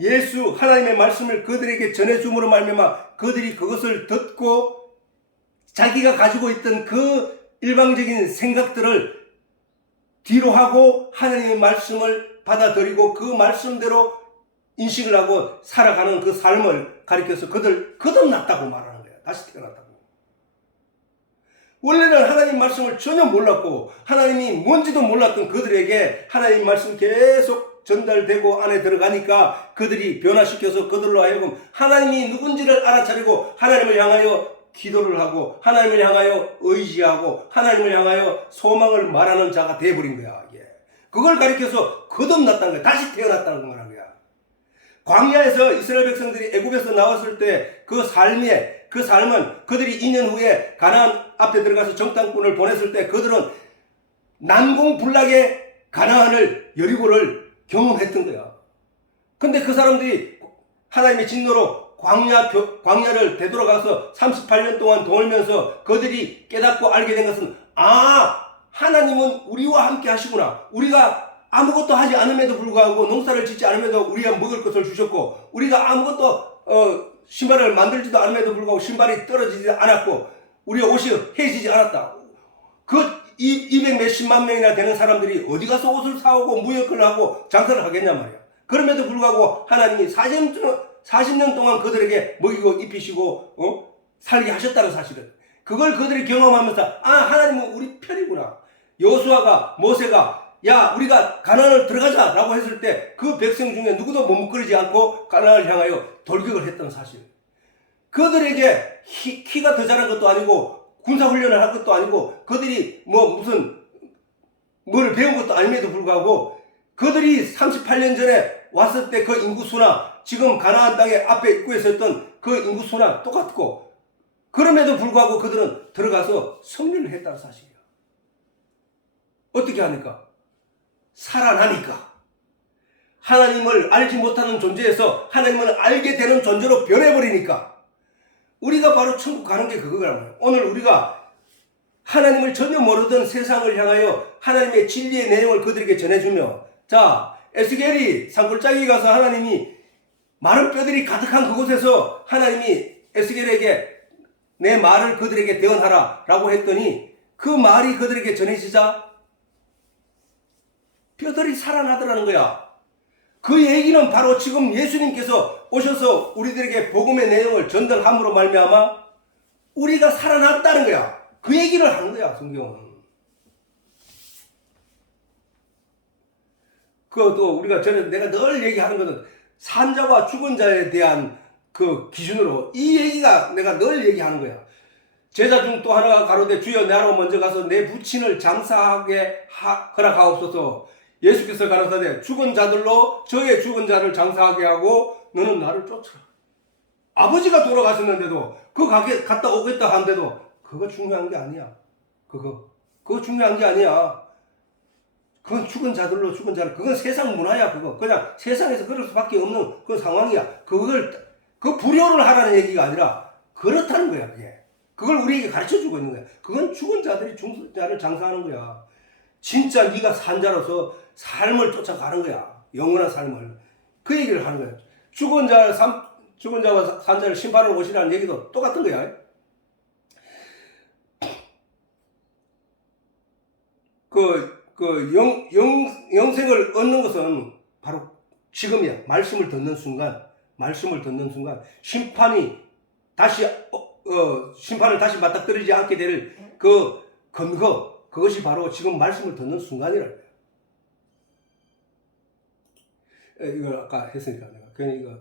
예수 하나님의 말씀을 그들에게 전해줌으로 말미암아 그들이 그것을 듣고 자기가 가지고 있던 그 일방적인 생각들을 뒤로 하고 하나님의 말씀을 받아들이고 그 말씀대로 인식을 하고 살아가는 그 삶을 가리켜서 그들 거듭났다고 말하는 거야. 다시 태어났다고. 원래는 하나님 말씀을 전혀 몰랐고 하나님이 뭔지도 몰랐던 그들에게 하나님 말씀 계속 전달되고 안에 들어가니까 그들이 변화시켜서 그들로 하여금 하나님이 누군지를 알아차리고 하나님을 향하여 기도를 하고 하나님을 향하여 의지하고 하나님을 향하여 소망을 말하는 자가 되어버린 거야. 이게. 그걸 가리켜서 거듭났다는 거야. 다시 태어났다는 걸 말하는 거야. 광야에서 이스라엘 백성들이 애굽에서 나왔을 때 그 삶은 그들이 2년 후에 가나안 앞에 들어가서 정탐꾼을 보냈을 때 그들은 난공불락의 가나안을 여리고를 경험했던 거야. 근데 그 사람들이 하나님의 진노로 광야를 되돌아가서 38년 동안 돌면서 그들이 깨닫고 알게 된 것은 하나님은 우리와 함께 하시구나. 우리가 아무것도 하지 않음에도 불구하고 농사를 짓지 않음에도 우리가 먹을 것을 주셨고 우리가 아무것도 신발을 만들지도 않음에도 불구하고 신발이 떨어지지 않았고 우리의 옷이 해지지 않았다. 그 200 몇십만 명이나 되는 사람들이 어디 가서 옷을 사오고 무역을 하고 장사를 하겠냐 말이야. 그럼에도 불구하고 하나님이 40년 동안 그들에게 먹이고 입히시고 살게 하셨다는 사실은 그걸 그들이 경험하면서 하나님은 우리 편이구나. 여호수아가 모세가 야 우리가 가나안을 들어가자 라고 했을 때 그 백성 중에 누구도 머뭇거리지 않고 가나안을 향하여 돌격을 했던 사실. 그들에게 키가 더 자란 것도 아니고 군사훈련을 할 것도 아니고 그들이 뭐를 배운 것도 아님에도 불구하고 그들이 38년 전에 왔을 때 그 인구수나 지금 가나안 땅의 앞에 입구에 섰던 그 인구수나 똑같고 그럼에도 불구하고 그들은 들어가서 승리를 했다는 사실이야. 어떻게 하니까? 살아나니까. 하나님을 알지 못하는 존재에서 하나님을 알게 되는 존재로 변해버리니까. 우리가 바로 천국 가는 게 그거라고요. 오늘 우리가 하나님을 전혀 모르던 세상을 향하여 하나님의 진리의 내용을 그들에게 전해주며 자 에스겔이 산골짜기에 가서 하나님이 마른 뼈들이 가득한 그곳에서 하나님이 에스겔에게 내 말을 그들에게 대언하라 라고 했더니 그 말이 그들에게 전해지자 뼈들이 살아나더라는 거야. 그 얘기는 바로 지금 예수님께서 오셔서 우리들에게 복음의 내용을 전달함으로 말미암아 우리가 살아났다는 거야. 그 얘기를 하는 거야, 성경은. 그것도 우리가 내가 늘 얘기하는 것은 산자와 죽은 자에 대한 그 기준으로 이 얘기가 내가 늘 얘기하는 거야. 제자 중 또 하나가 가로되 주여 나로 먼저 가서 내 부친을 장사하게 허락하옵소서. 예수께서 가라사대 죽은 자들로 저의 죽은 자를 장사하게 하고 너는 나를 쫓으라. 아버지가 돌아가셨는데도 갔다 오겠다 한데도 그거 중요한 게 아니야. 그거 중요한 게 아니야. 그건 죽은 자들로 죽은 자를 그건 세상 문화야. 그냥 세상에서 그럴 수밖에 없는 그 상황이야. 그 불효를 하라는 얘기가 아니라 그렇다는 거야. 그걸 우리에게 가르쳐주고 있는 거야. 그건 죽은 자들이 죽은 자를 장사하는 거야. 진짜 네가 산자로서 삶을 쫓아가는 거야. 영원한 삶을. 그 얘기를 하는 거예요. 죽은 자와 산 자를 심판하러 오시라는 얘기도 똑같은 거야. 영생을 얻는 것은 바로 지금이야. 말씀을 듣는 순간, 심판을 다시 맞닥뜨리지 않게 될 그 근거, 그것이 바로 지금 말씀을 듣는 순간이라는 거야. 이걸 아까 했으니까 내가 괜히 이거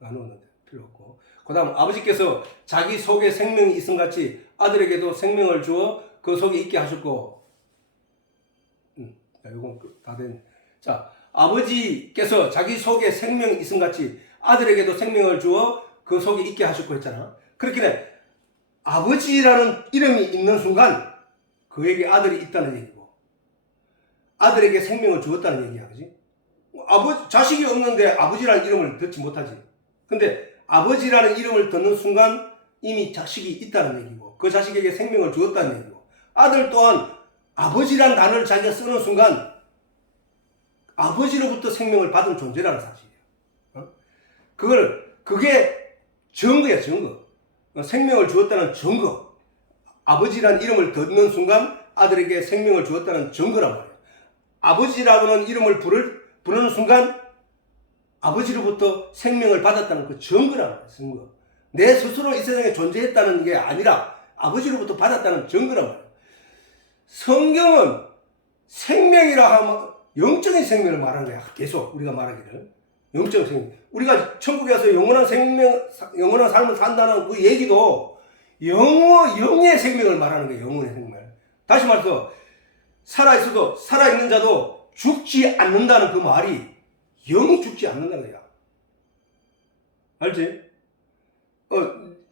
나누었는데 필요 없고. 그 다음 아버지께서 자기 속에 생명이 있음 같이 아들에게도 생명을 주어 그 속에 있게 하셨고. 이건 다 된. 자, 아버지께서 자기 속에 생명이 있음 같이 아들에게도 생명을 주어 그 속에 있게 하셨고 했잖아. 그렇게 아버지라는 이름이 있는 순간 그에게 아들이 있다는 얘기고, 아들에게 생명을 주었다는 얘기야, 그지? 자식이 없는데 아버지라는 이름을 듣지 못하지. 근데 아버지라는 이름을 듣는 순간 이미 자식이 있다는 얘기고, 그 자식에게 생명을 주었다는 얘기고, 아들 또한 아버지란 단어를 자기가 쓰는 순간 아버지로부터 생명을 받은 존재라는 사실이에요. 그게 증거야, 증거. 생명을 주었다는 증거. 아버지란 이름을 듣는 순간 아들에게 생명을 주었다는 증거란 말이에요. 아버지라고는 이름을 부르는 순간 아버지로부터 생명을 받았다는 그 증거란 말이에요. 증거. 내 스스로 이 세상에 존재했다는 게 아니라 아버지로부터 받았다는 증거란 말이에요. 성경은 생명이라 하면 영적인 생명을 말하는 거야. 계속 우리가 말하기를. 영적인 생명. 우리가 천국에 가서 영원한 삶을 산다는 그 얘기도 영의 생명을 말하는 거예요. 영혼의 생명. 다시 말해서 살아있는 자도 죽지 않는다는 그 말이 영이 죽지 않는다는 거야. 알지?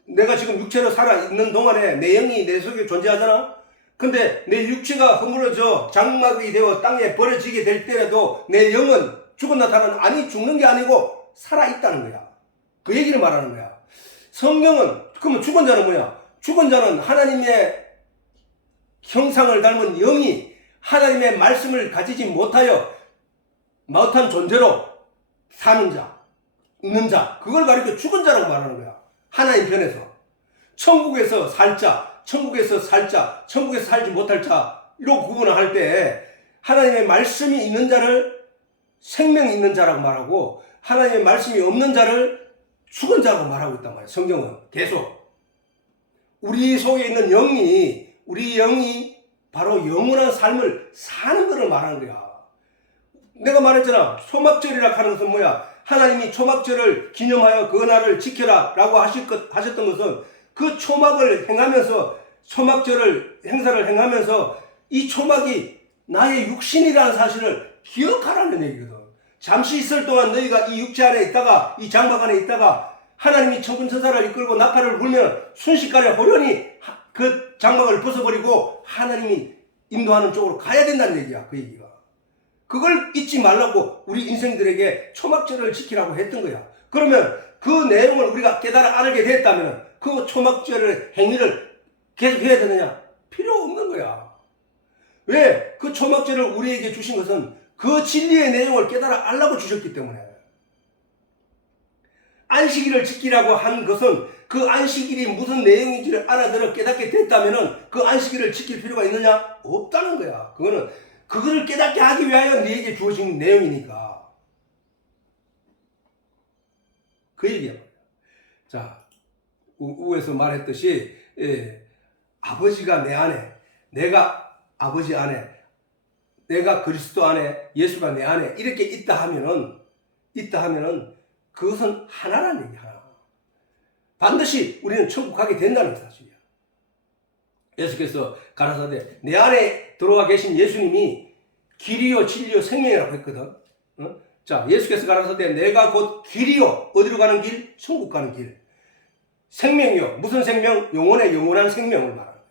내가 지금 육체로 살아있는 동안에 내 영이 내 속에 존재하잖아? 근데 내 육체가 허물어져 장막이 되어 땅에 버려지게 될 때라도 내 영은 죽었나다는 아니 죽는 게 아니고 살아있다는 거야. 그 얘기를 말하는 거야. 성경은 그러면 죽은 자는 뭐야? 죽은 자는 하나님의 형상을 닮은 영이 하나님의 말씀을 가지지 못한 존재로 사는 자, 있는 자, 그걸 가리켜 죽은 자라고 말하는 거야. 하나님 편에서. 천국에서 살자, 천국에서 살지 못할 자, 이렇게 구분을 할 때 하나님의 말씀이 있는 자를 생명이 있는 자라고 말하고 하나님의 말씀이 없는 자를 죽은 자라고 말하고 있단 말이에요. 성경은 계속. 우리 속에 있는 우리 영이 바로 영원한 삶을 사는 것을 말하는 거야. 내가 말했잖아. 초막절이라 하는 것은 뭐야? 하나님이 초막절을 기념하여 그 날을 지켜라 라고 하셨던 것은 그 초막을 행하면서 초막절을 행사를 행하면서 이 초막이 나의 육신이라는 사실을 기억하라는 얘기거든. 잠시 있을 동안 너희가 이 육체 안에 있다가 이 장막 안에 있다가 하나님이 천군 천사를 이끌고 나팔을 불면 순식간에 호련히 그 장막을 벗어버리고 하나님이 인도하는 쪽으로 가야 된다는 얘기야. 그 얘기가. 그걸 잊지 말라고 우리 인생들에게 초막절을 지키라고 했던 거야. 그러면 그 내용을 우리가 깨달아 알게 됐다면 그 초막절의 행위를 계속 해야 되느냐? 필요 없는 거야. 왜? 그 초막절을 우리에게 주신 것은 그 진리의 내용을 깨달아 알라고 주셨기 때문에. 안식일을 지키라고 한 것은 그 안식일이 무슨 내용인지를 알아들어 깨닫게 됐다면 그 안식일을 지킬 필요가 있느냐? 없다는 거야. 그거를 깨닫게 하기 위하여 네게 주어진 내용이니까. 그 얘기야. 자, 우에서 말했듯이 아버지가 내 안에, 내가 아버지 안에, 내가 그리스도 안에, 예수가 내 안에 이렇게 있다 하면은 그것은 하나라는 얘기야. 하나. 반드시 우리는 천국 가게 된다는 사실이야. 예수께서 가라사대 내 안에 들어와 계신 예수님이 길이요 진리요 생명이라고 했거든. 자, 예수께서 가라사대 내가 곧 길이요, 어디로 가는 길? 천국 가는 길. 생명이요, 무슨 생명? 영원한 생명을 말하는 거예요.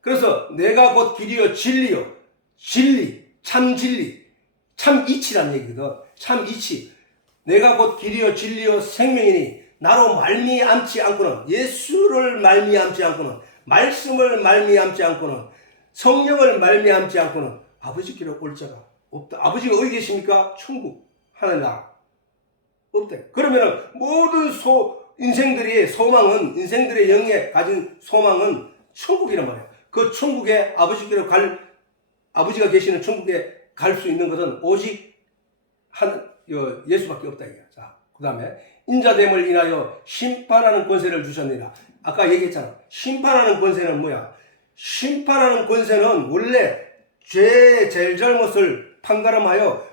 그래서 내가 곧 길이요 진리요, 참 이치라는 얘기거든. 참 이치. 내가 곧 길이요 진리요 생명이니 나로 말미암지 않고는, 예수를 말미암지 않고는, 말씀을 말미암지 않고는, 성령을 말미암지 않고는 아버지께로 올 자가 없다. 아버지가 어디 계십니까? 천국, 하늘 나라. 없다. 그러면은 모든 인생들의 소망은, 인생들의 영에 가진 소망은 천국이란 말이야. 그 천국에 아버지가 계시는 천국에 갈 수 있는 것은 오직 예수밖에 없다 이거야. 자, 그 다음에 인자됨을 인하여 심판하는 권세를 주셨느니라. 아까 얘기했잖아. 심판하는 권세는 뭐야? 심판하는 권세는 원래 죄의 제일 잘못을 판가름하여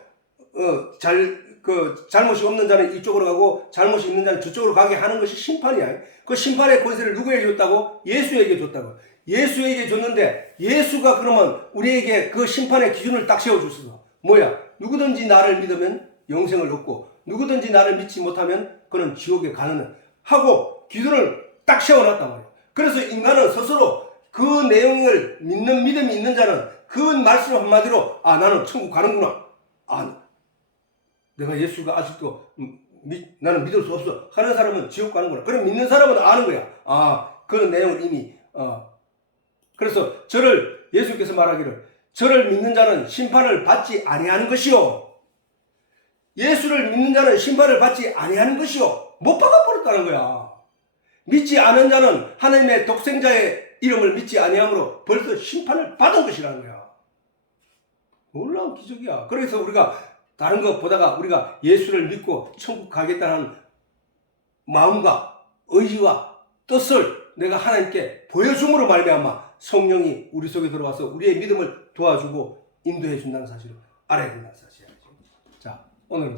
잘못이 없는 자는 이쪽으로 가고 잘못이 있는 자는 저쪽으로 가게 하는 것이 심판이야. 그 심판의 권세를 누구에게 줬다고? 예수에게 줬다고. 예수에게 줬는데 예수가 그러면 우리에게 그 심판의 기준을 딱 세워줬어. 뭐야? 누구든지 나를 믿으면 영생을 얻고 누구든지 나를 믿지 못하면 그는 지옥에 가는 하고 기준을 딱 세워놨단 말이야. 그래서 인간은 스스로 그 내용을 믿는 믿음이 있는 자는 그 말씀 한마디로 나는 천국 가는구나. 내가 예수가 아직도 나는 믿을 수 없어 하는 사람은 지옥 가는구나. 그럼 믿는 사람은 아는 거야. 그 내용을 이미 그래서 예수께서 말하기를 저를 믿는 자는 심판을 받지 아니하는 것이요. 예수를 믿는 자는 심판을 받지 아니하는 것이요. 못 박아버렸다는 거야. 믿지 않은 자는 하나님의 독생자의 이름을 믿지 아니하므로 벌써 심판을 받은 것이라는 거야. 놀라운 기적이야. 그래서 우리가 다른 것 보다가 우리가 예수를 믿고 천국 가겠다는 마음과 의지와 뜻을 내가 하나님께 보여줌으로 말미암아 성령이 우리 속에 들어와서 우리의 믿음을 도와주고 인도해 준다는 사실을 알아야 된다는 사실이죠. 자, 오늘은